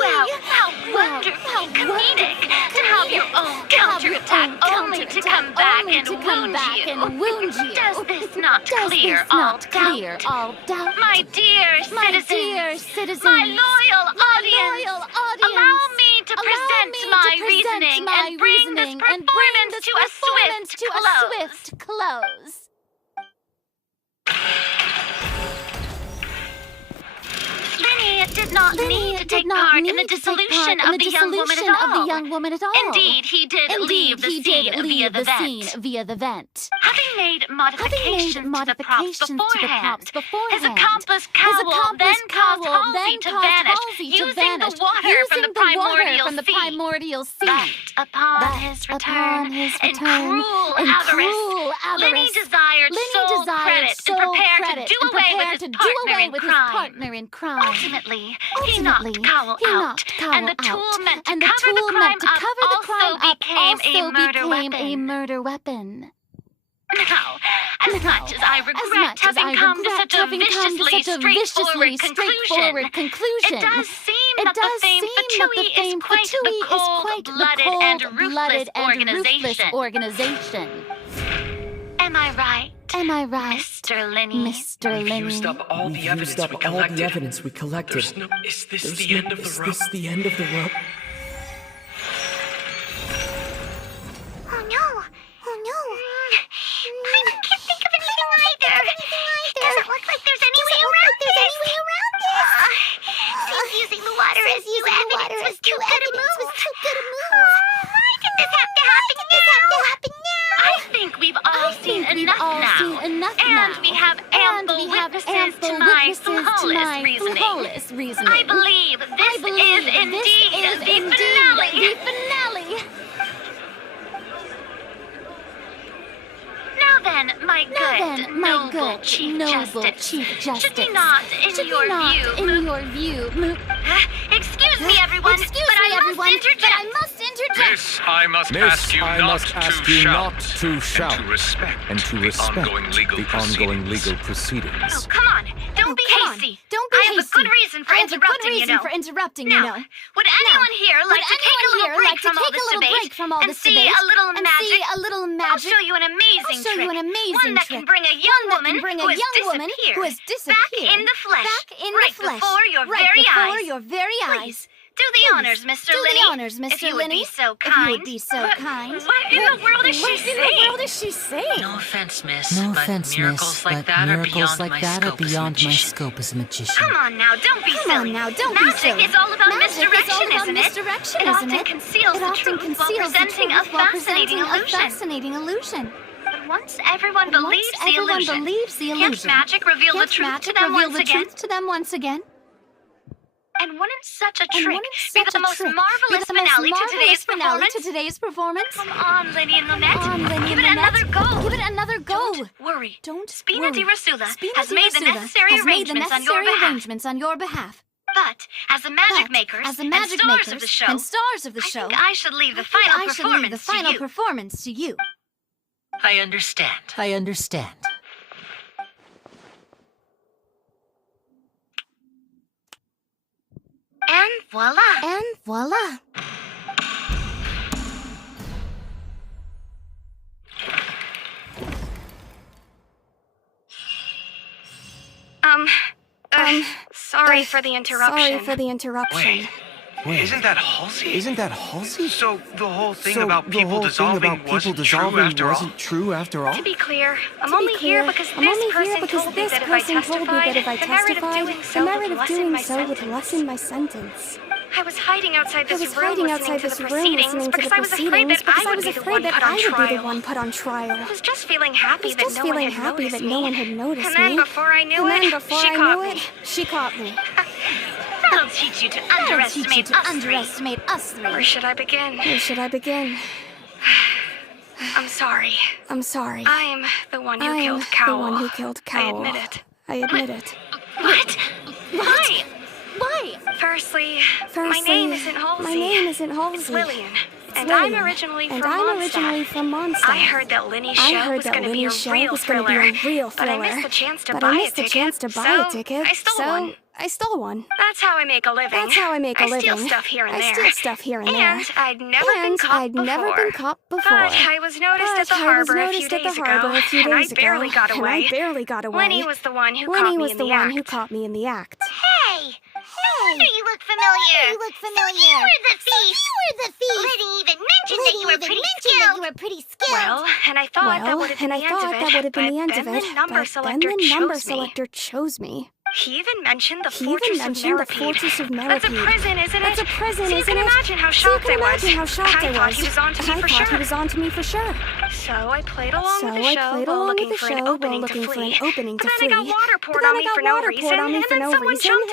Well, how wonderfully comedic to have your own counterattack only to come back and wound you. Does this not clear all doubt? My dear citizens, my loyal audience, allow me to present my reasoning and bring this performance to a swift close. Lenny did not need to take part in the dissolution of the young woman at all. Indeed, he did leave the scene via the vent. Having made modifications to the props beforehand, his accomplice Cowell then caused Halsey to vanish using the water from the primordial sea. But upon his return, in cruel avarice, Lenny desired sole credit and prepared to do away with his partner in crime. Ultimately, he knocked Cowell out, and the tool meant to cover the crime up also became a murder weapon. Now, as much as I regret having come to such a viciously straightforward conclusion, it does seem that the fame Fatui is quite the cold-blooded and ruthless organization. Am I right? Mr. Lenny? We've used up all the evidence we collected. Is this the end of the rope? Oh no. I can't think of anything either. Doesn't look like there's any way around this. Seems using the water as evidence was too good a move. Why did this have to happen now? I think we've all seen enough now. And we have ample witnesses to my flawless reasoning. I believe this is indeed the finale. then, my good, noble Chief Justice, should we not, in your view, excuse me, everyone, but I must interject. Miss, I must ask you not to shout. And to respect the ongoing legal proceedings. Oh, come on. Don't be hasty. I have a good reason for interrupting, you know. Would anyone here like to take a little break from all this debate and see a little magic? I'll show you an amazing trick. One that can bring a young woman who has disappeared back in the flesh, right before your very eyes. Do the honors, Mr. Linney. If you would be so kind. What in the world is she saying? No offense, miss, but miracles like that are beyond my scope as a magician. Come on now, don't be silly. Magic is all about misdirection, isn't it? It often conceals the truth while presenting a fascinating illusion. But once everyone believes the illusion, can't magic reveal the truth to them once again? And wouldn't such a trick be the most marvelous finale to today's performance? Come on, Lenny and Lynette. Give it another go. Don't worry. Spina di Rasula has made the necessary arrangements on your behalf. But as the magic makers and stars of the show, I think I should leave the final performance to you. I understand. And voila. Sorry for the interruption. Wait, isn't that Halsey? So the whole thing about people dissolving wasn't true after all? To be clear, I'm only here because this person told me that if I testified, the merit of doing so would lessen my sentence. I was hiding outside this room listening to the proceedings because I was afraid that I would be the one put on trial. I was just feeling happy that no one had noticed me. And then before I knew it, she caught me. That'll teach you to underestimate us three. Where should I begin? I'm sorry. I'm the one who killed Cowl. I admit it. What? Why? Firstly, my name isn't Halsey. It's Lillian. And I'm originally from Mondstadt. I heard that Linny's show was going to be a real thriller, but I missed the chance to buy a ticket, so I stole one. That's how I make a living. I steal stuff here and there. And I'd never been caught before. But I was noticed at the harbor a few days ago, and I barely got away. Lenny was the one who caught me in the act. Hey! No wonder you look familiar. So you were the thief. Liddy even mentioned that you were pretty skilled. Well, and I thought that would have been the end of it. But then the number selector chose me. He even mentioned the Fortress of Meripede. That's a prison, isn't it? So you can imagine how shocked I was. I thought he was on to me for sure. So I played along with the show while looking for an opening to flee. But then I got water poured on me for no reason, and then someone jumped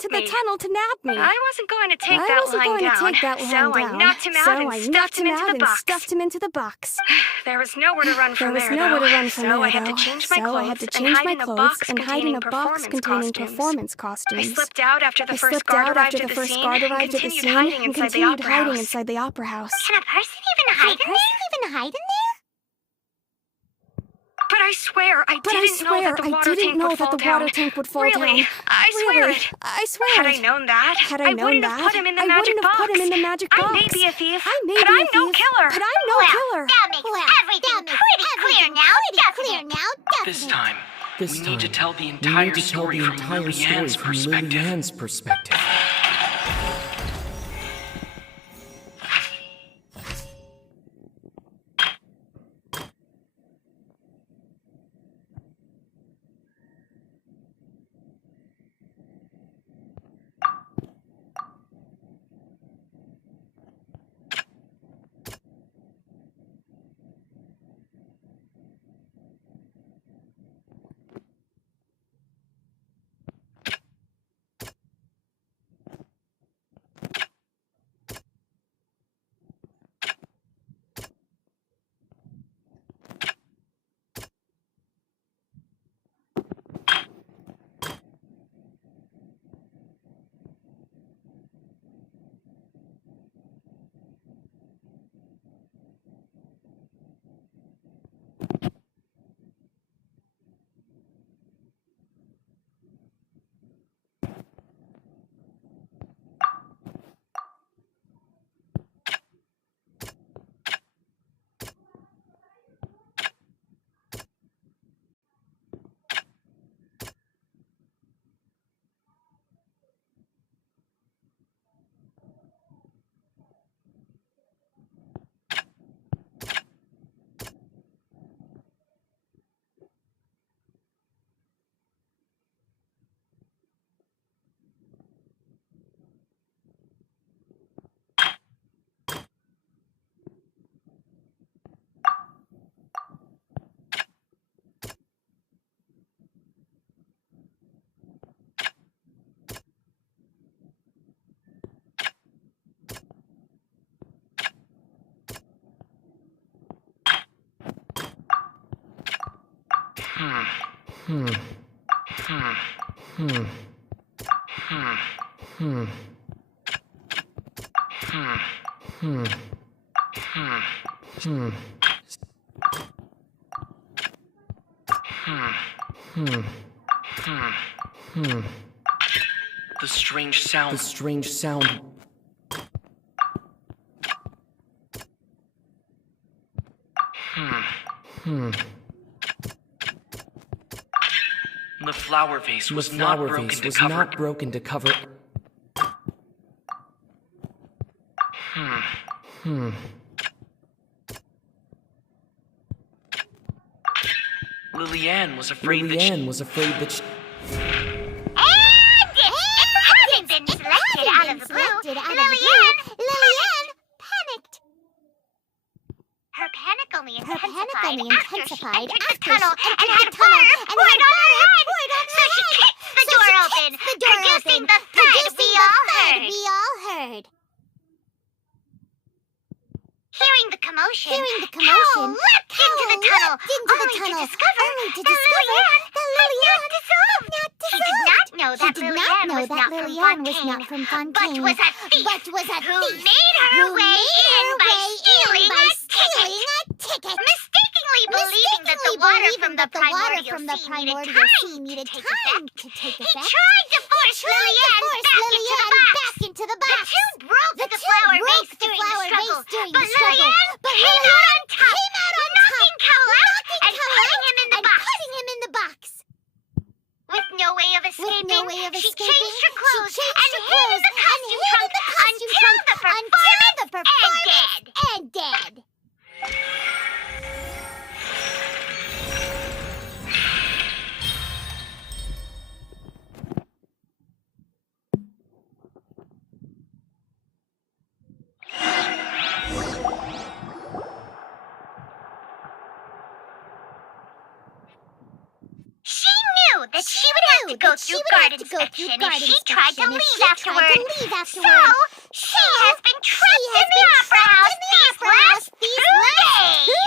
into the tunnel to nab me. I wasn't going to take that lying down, so I knocked him out and stuffed him into the box. There was nowhere to run from there, so I had to change my clothes and hide in a box containing performance costumes. I slipped out after the first guard arrived at the scene and continued hiding inside the opera house. Can a person even hide in there? But I swear I didn't know that the water tank would fall down. Really? I swear. Had I known that, I wouldn't have put him in the magic box. I may be a thief, but I'm no killer. That makes everything pretty clear now. This time, we need to tell the entire story from Lillian's perspective. The strange sound. The flower vase was not broken to cover. Lillian was afraid that she... Having been selected out of the blue, Lillian panicked. Her panic only intensified after she entered the tunnel and had fire poured on her head. So she kicked the door open, producing the thud we all heard. Hearing the commotion, Cal leapt into the tunnel, only to discover that Lillian had not dissolved. She did not know that Lillian was not from Fontaine, but was a thief who made her way in by stealing a ticket. Mistakenly believing that the water from the primordial sea needed time to take effect, he tried to force Lillian back into the box. The two broke the flower vase during the struggle, but Lillian came out on top, knocking Cal out and putting him in the box. With no way of escaping, she changed her clothes and hid in the costume trunk until the performance ended. That she would have to go through guard inspection if she tried to leave afterward. So, she has been trapped in the opera house these last 2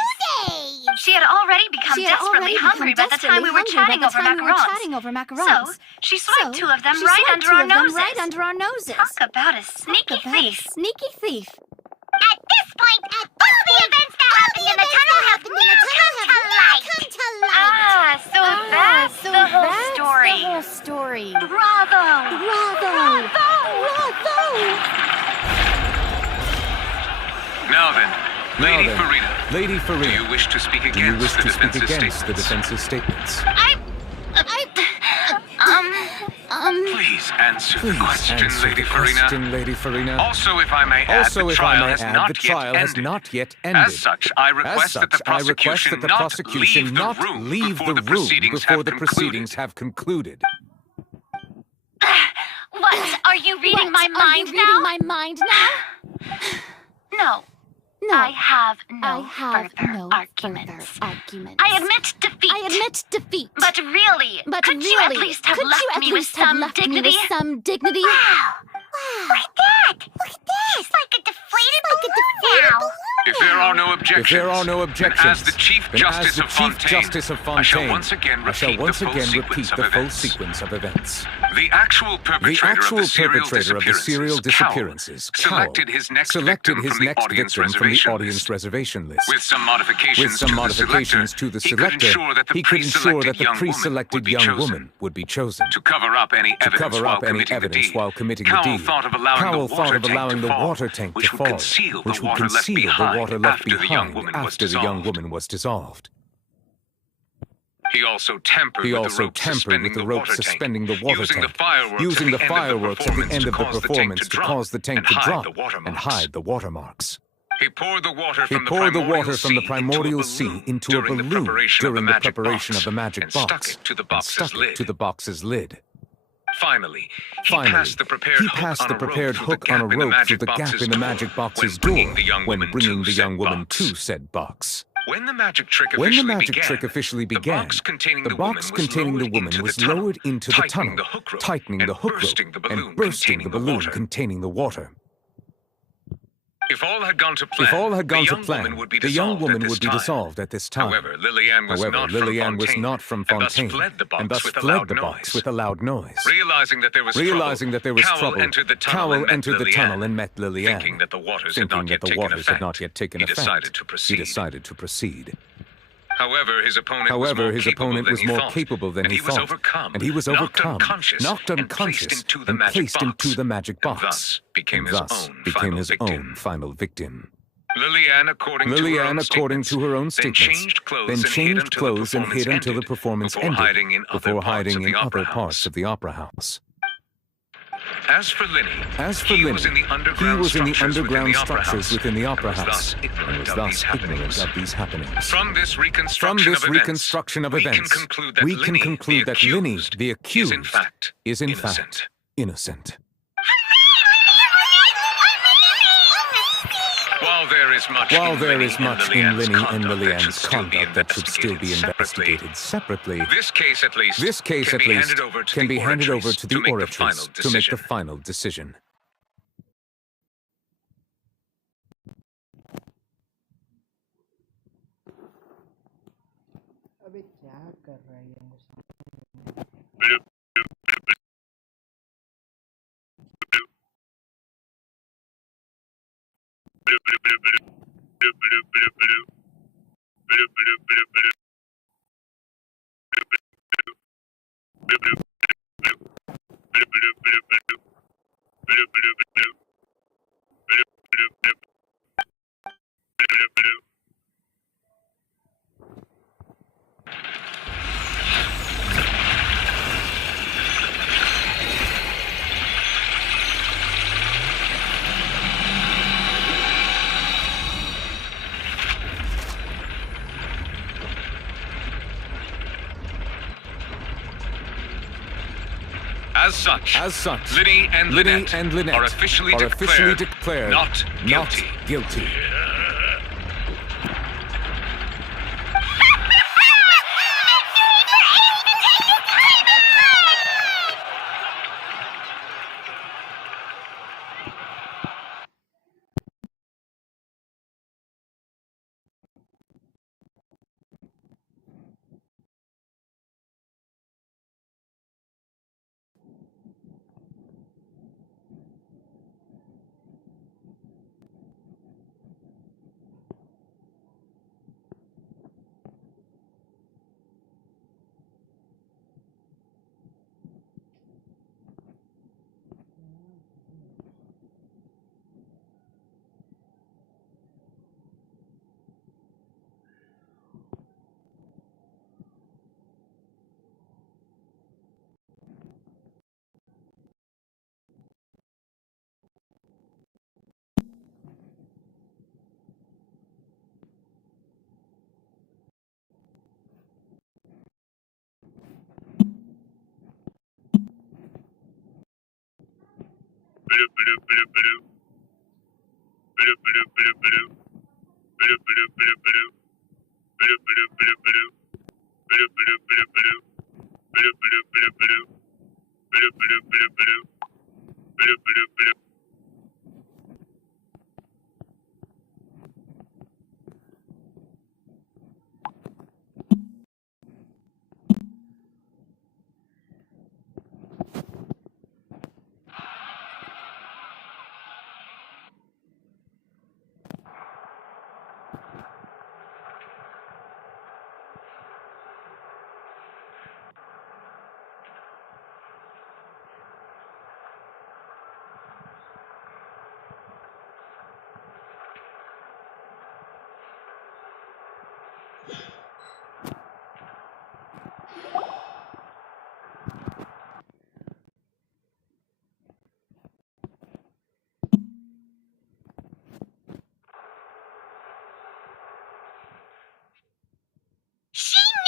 days. She had already become desperately hungry by the time we were chatting over macarons. So, she swiped 2 of them right under our noses. Talk about a sneaky thief. At this point, all the events that happened in the tunnel have now come to light. Ah, so that's the whole story. Bravo! Now then, Lady Farina, do you wish to speak against the defense's statements? Please answer the question, Lady Farina. Also, if I may add, the trial has not yet ended. As such, I request that the prosecution not leave the room before the proceedings have concluded. What? Are you reading my mind now? No. I have no further arguments. I admit defeat. But really, could you at least have left me with some dignity? Wow. Look at that! She's like a deflated balloon now. If there are no objections, then as the Chief Justice of Fontaine, I shall once again repeat the full sequence of events. The actual perpetrator of the serial disappearances, selected his next victim from the audience reservation list. With some modifications to the selector, he could ensure that the pre-selected young woman would be chosen. To cover up any evidence while committing the deed, Powell thought of allowing the water tank to fall, which would conceal the water left behind after the young woman was dissolved. He also tampered with the rope suspending the water tank, using the fireworks at the end of the performance to cause the tank to drop and hide the watermarks. He poured the water from the primordial sea into a balloon during the preparation of the magic box and stuck it to the box's lid. Finally, he passed the prepared hook on a rope through the gap in the magic box's door when bringing the young woman to said box. When the magic trick officially began, the box containing the woman was lowered into the tunnel, tightening the hook rope and bursting the balloon containing the water. If all had gone to plan, the young woman would be dissolved at this time. However, Lillian was not from Fontaine, and thus fled the box with a loud noise. Realizing that there was trouble, Cowell entered the tunnel and met Lillian. Thinking that the waters had not yet taken effect, he decided to proceed. However, his opponent was more capable than he thought, and he was overcome, knocked unconscious, and placed into the magic box, and thus became his own final victim. Lillian, according to her own statements, then changed clothes and hid until the performance ended, before hiding in other parts of the opera house. As for Linny, he was in the underground structures within the opera house, and was thus ignorant of these happenings. From this reconstruction of events, we can conclude that Linny, the accused, is in fact innocent. While there is much in Linny and Lillian's conduct that should still be investigated separately, this case at least can be handed over to the orators to make the final decision. As such, Linny and Lynette are officially declared not guilty.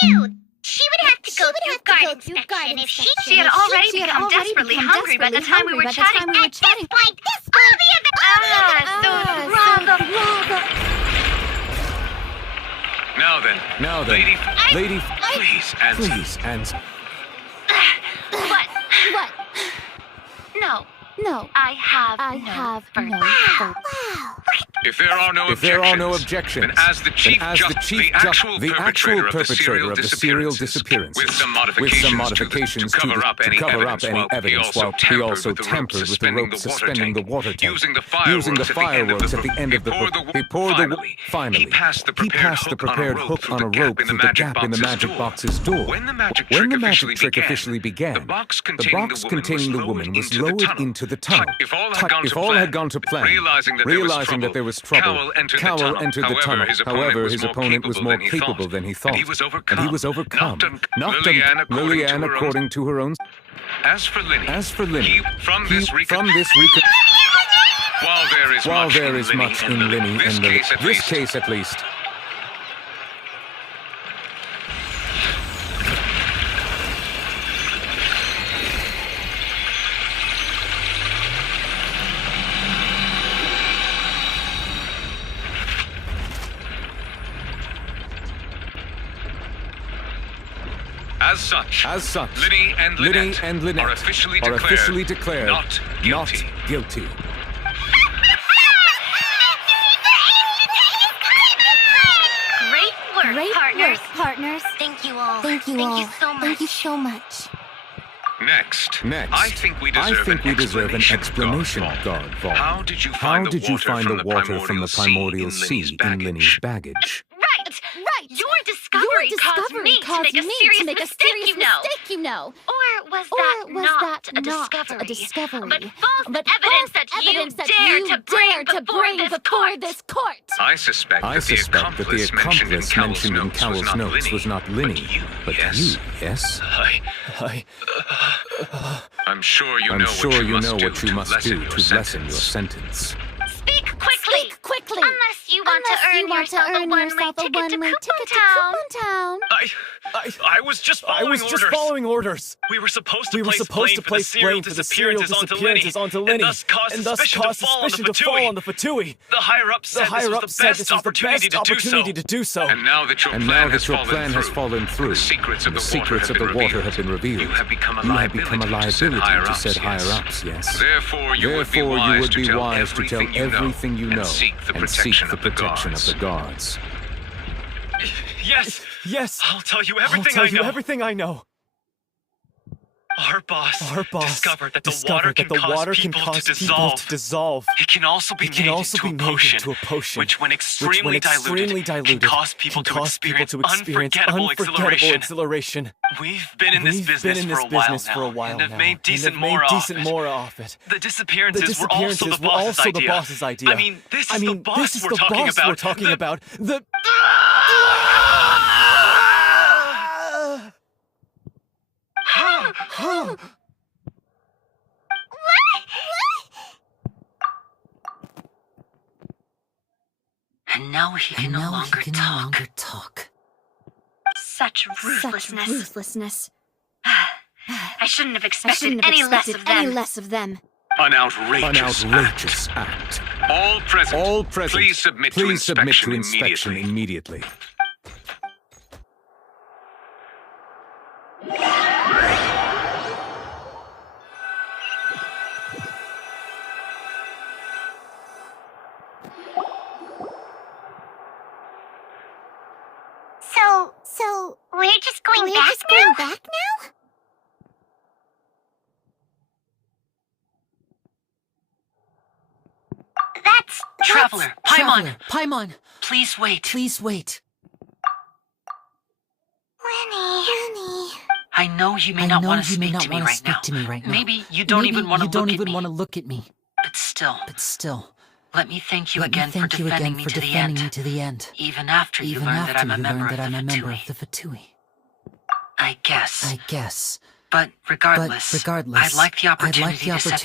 Knew she would have to go through guard inspection if she had already become desperately hungry by the time we were chatting. At this point, all the events... Now then, lady, please answer. What? No. I have no. Wow. Look at If there are no objections, then as the Chief Justice, the actual perpetrator of the serial disappearances, with some modifications to cover up any evidence, while he also tampered with the rope suspending the water tank, using the fireworks at the end of the Finally, he passed the prepared hook on a rope through the gap in the magic box's door. When the magic trick officially began, the box containing the woman was lowered into the tunnel. If all had gone to plan, realizing that there was trouble, Cowell entered the tunnel. However, his opponent was more capable than he thought, and he was overcome. Knocked Lillian according to her own. As for Linny, from this while there is much in Linny, in this case at least. As such, Linny and Lynette are officially declared not guilty. Great work, partners. Thank you all. Thank you so much. Next, I think we deserve an explanation, Guard Vaughn. How did you find the water from the primordial sea in Linny's baggage? Right. Your discovery caused me to make a serious mistake, you know. Or was that not a discovery? But false evidence that you dared to bring before this court. I suspect that the accomplice mentioned in Cowell's notes was not Linny, but you, yes? I'm sure you know what you must do to lessen your sentence. Speak quickly. Unless you want to earn yourself a one-way ticket to Coupon Town. I was just following orders. We were supposed to place blame for the serial disappearances onto Linny, and thus cause suspicion to fall on the Fatui. The higher-ups said this was the best opportunity to do so. And now that your plan has fallen through, and the secrets of the water have been revealed, you have become a liability to said higher-ups, yes. Therefore, you would be wise to tell everything you know and seek the protection of the guards. Yes. I'll tell you everything I know. Our boss discovered that the water can cause people to dissolve. It can also be made into a potion, which when extremely diluted, can cause people to experience unforgettable exhilaration. We've been in this business for a while now, and have made decent more off it. The disappearances were also the boss's idea. I mean, this is the boss we're talking about. And now he can no longer talk. Such ruthlessness. I shouldn't have expected any less of them. An outrageous act. All present, please submit to inspection immediately. So we're just going back now? That's... Traveler, Paimon! Please wait. Lenny. I know you may not want to speak to me right now. Maybe you don't even want to look at me. But still, let me thank you again for defending me to the end. Even after you learned that I'm a member of the Fatui. I guess. But regardless, I'd like the opportunity to set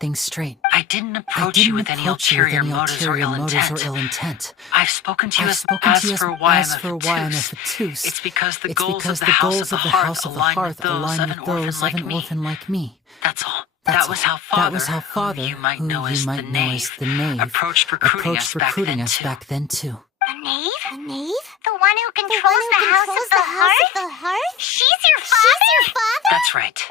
things straight. I didn't approach you with any ulterior motives or ill intent. I've spoken to you as for why I'm a Fatus. It's because the goals of the House of the Hearth align with those of an orphan like me. That's all. That was how Father, who you might know as the Knave, approached recruiting us back then too. The Knave? The one who controls the House of the Hearth? She's your father?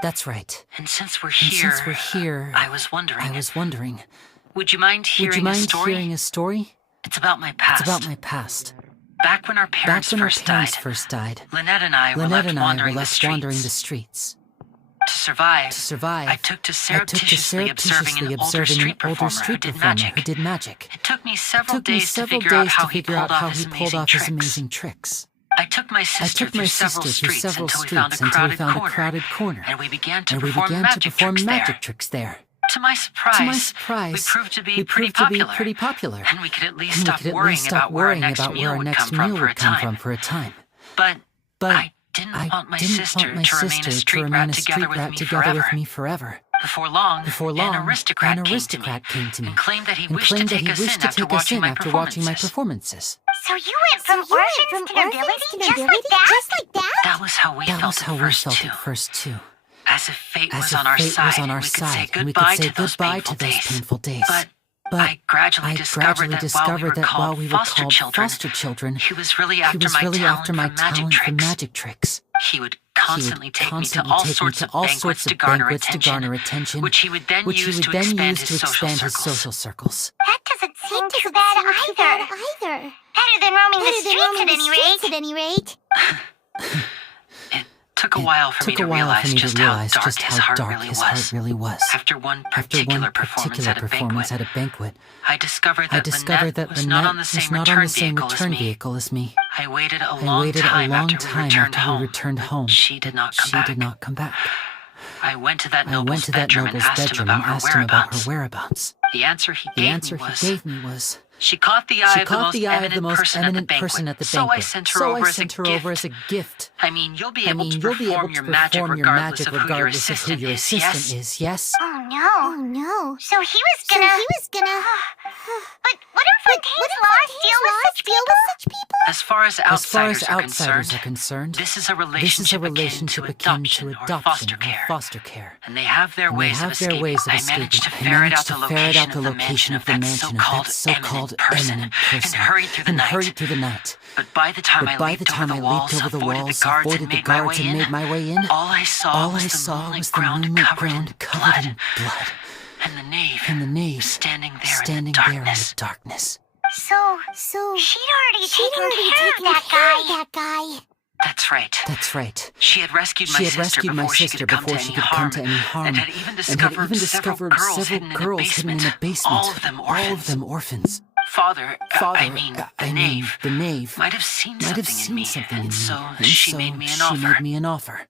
That's right. And since we're here, I was wondering, would you mind hearing a story? It's about my past. Back when our parents first died, Lynette and I were left wandering the streets. To survive, I took to surreptitiously observing an older street performer who did magic. It took me several days to figure out how he pulled off his amazing tricks. I took my sister through several streets until we found a crowded corner, and we began to perform magic tricks there. To my surprise, we proved to be pretty popular, and we could at least stop worrying about where our next meal would come from for a time. But I didn't want my sister to remain a street rat together with me forever. Before long, an aristocrat came to me and claimed that he wished to take us in after watching my performances. So you went from orphans to nobility just like that? That was how we felt at first too. As if fate was on our side, and we could say goodbye to those painful days. But I gradually discovered that while we were called foster children, he was really after my talent for magic tricks. He would constantly take me to all sorts of banquets to garner attention, which he would then use to expand his social circles. That doesn't seem too bad either. Better than roaming the streets at any rate. It took a while for me to realize just how dark his heart really was. After one particular performance at a banquet, I discovered that Lynette was not on the same return vehicle as me. I waited a long time after we returned home. She did not come back. I went to that noble's bedroom and asked him about her whereabouts. The answer he gave me was, she caught the eye of the most eminent person at the banquet, so I sent her over as a gift. I mean, you'll be able to perform your magic regardless of who your assistant is, yes? Oh no. So he was gonna... But wouldn't Fontaine's laws deal with such people? As far as outsiders are concerned, this is a relationship akin to adoption or foster care. And they have their ways of escaping. I managed to ferret out the location of that so-called eminent person and hurried through the night. But by the time I leaped over the walls, avoided the guards, and made my way in, all I saw was the moonlit ground covered in blood. And the knave standing there in the darkness. So she'd already taken care of that guy. That's right. She had rescued my sister before she could come to any harm, and had even discovered several girls hidden in a basement, all of them orphans. Father, I mean, the knave, might have seen something in me, and so she made me an offer.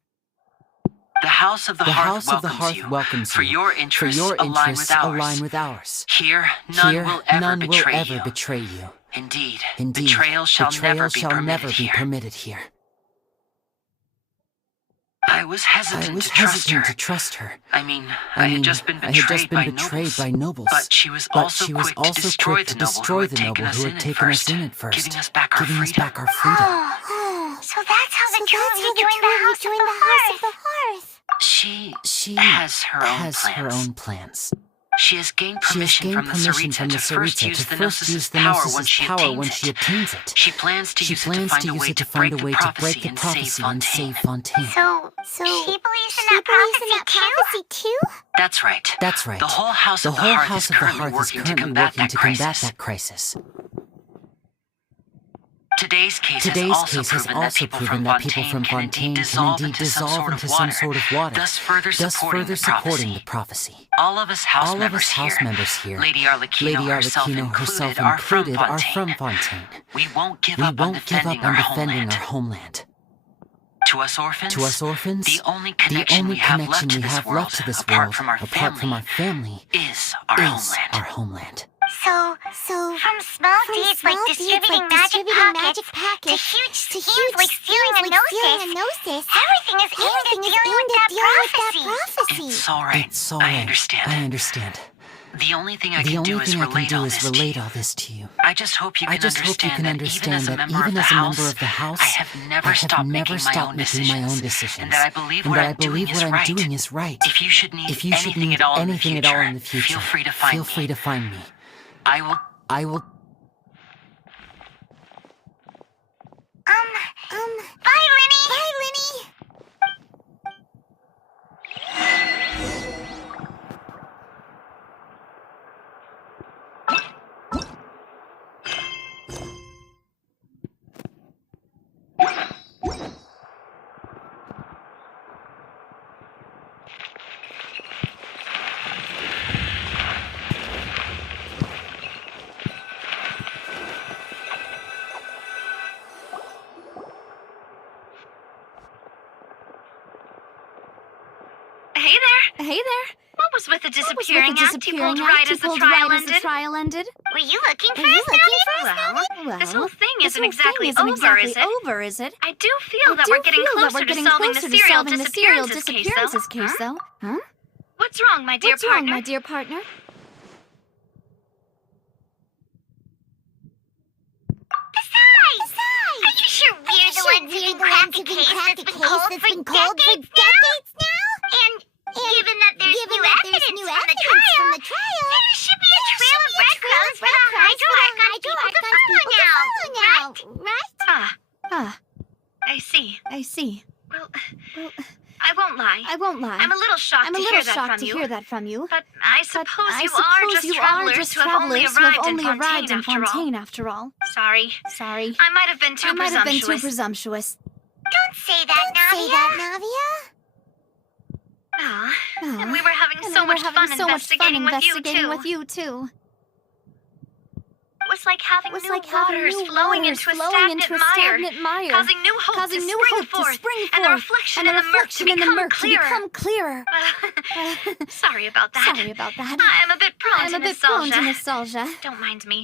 The House of the Hearth welcomes you, for your interests align with ours. Here, none will ever betray you. Indeed, betrayal shall never be permitted here. I was hesitant to trust her. I mean, I had just been betrayed by nobles, but she was also quick to destroy the noble who had taken us in at first, giving us back our freedom. So that's how the Julie joined the House of the Hearth. She has her own plans. She has gained permission from the Sarita to first use the Gnosis' power when she obtains it. She plans to use it to find a way to break the prophecy and save Fontaine. So she believes in that prophecy too? That's right. The whole House of the Hearth is currently working to combat that crisis. Today's case has also proven that people from Fontaine can indeed dissolve into some sort of water, thus further supporting the prophecy. All of us house members here, Lady Arlecchino herself included, are from Fontaine. We won't give up on defending our homeland. To us orphans, the only connection we have left to this world, apart from our family, is our homeland. So from small deeds like distributing magic packets to huge schemes like stealing a Gnosis, everything is aimed at dealing with that prophecy. It's all right. I understand. The only thing I can do is relate all this to you. I just hope you can understand that even as a member of the House, I have never stopped making my own decisions. And that I believe what I'm doing is right. If you should need anything at all in the future, feel free to find me. I will. Bye, Linny. Hey there. What was with the disappearing act you pulled right as the trial ended? Were you looking for us, Navi? Well, this whole thing isn't exactly over, is it? I do feel that we're getting closer to solving the serial disappearances case, though. Huh? What's wrong, my dear partner? Besides, are you sure we're the ones who can crack the case that's been cold for decades now? And given that there's new evidence from the trial, there should be a trail of breadcrumbs for the Hydro-Archon's people to follow now, right? I see. Well, I won't lie. I'm a little shocked to hear that from you. But I suppose you are just travelers who have only arrived in Fontaine after all. Sorry. I might have been too presumptuous. Don't say that, Navia. And we were having so much fun investigating with you too. It was like having new waters flowing into a stagnant mire, causing new hope to spring forth, and the reflection in the murk to become clearer. Sorry about that. I'm a bit prone to nostalgia. Don't mind me.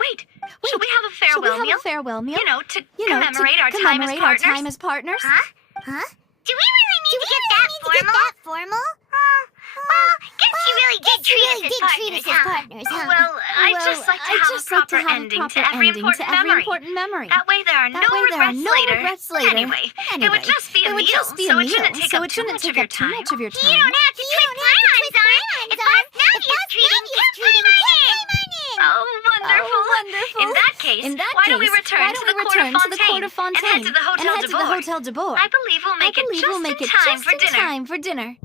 Wait, should we have a farewell meal? To commemorate our time as partners? Huh? Do we really need to get that formal? Well, guess you really did treat us as partners, huh? Well, I'd just like to have a proper ending to every important memory. That way there are no regrets later. Anyway, it would just be a meal, so it shouldn't take up too much of your time. You don't have to twist my arms on if Boss Navi's treating you. Oh, wonderful. In that case, why don't we return to the court of Fontaine and head to the Hotel de Bois? I believe we'll make it just in time for dinner.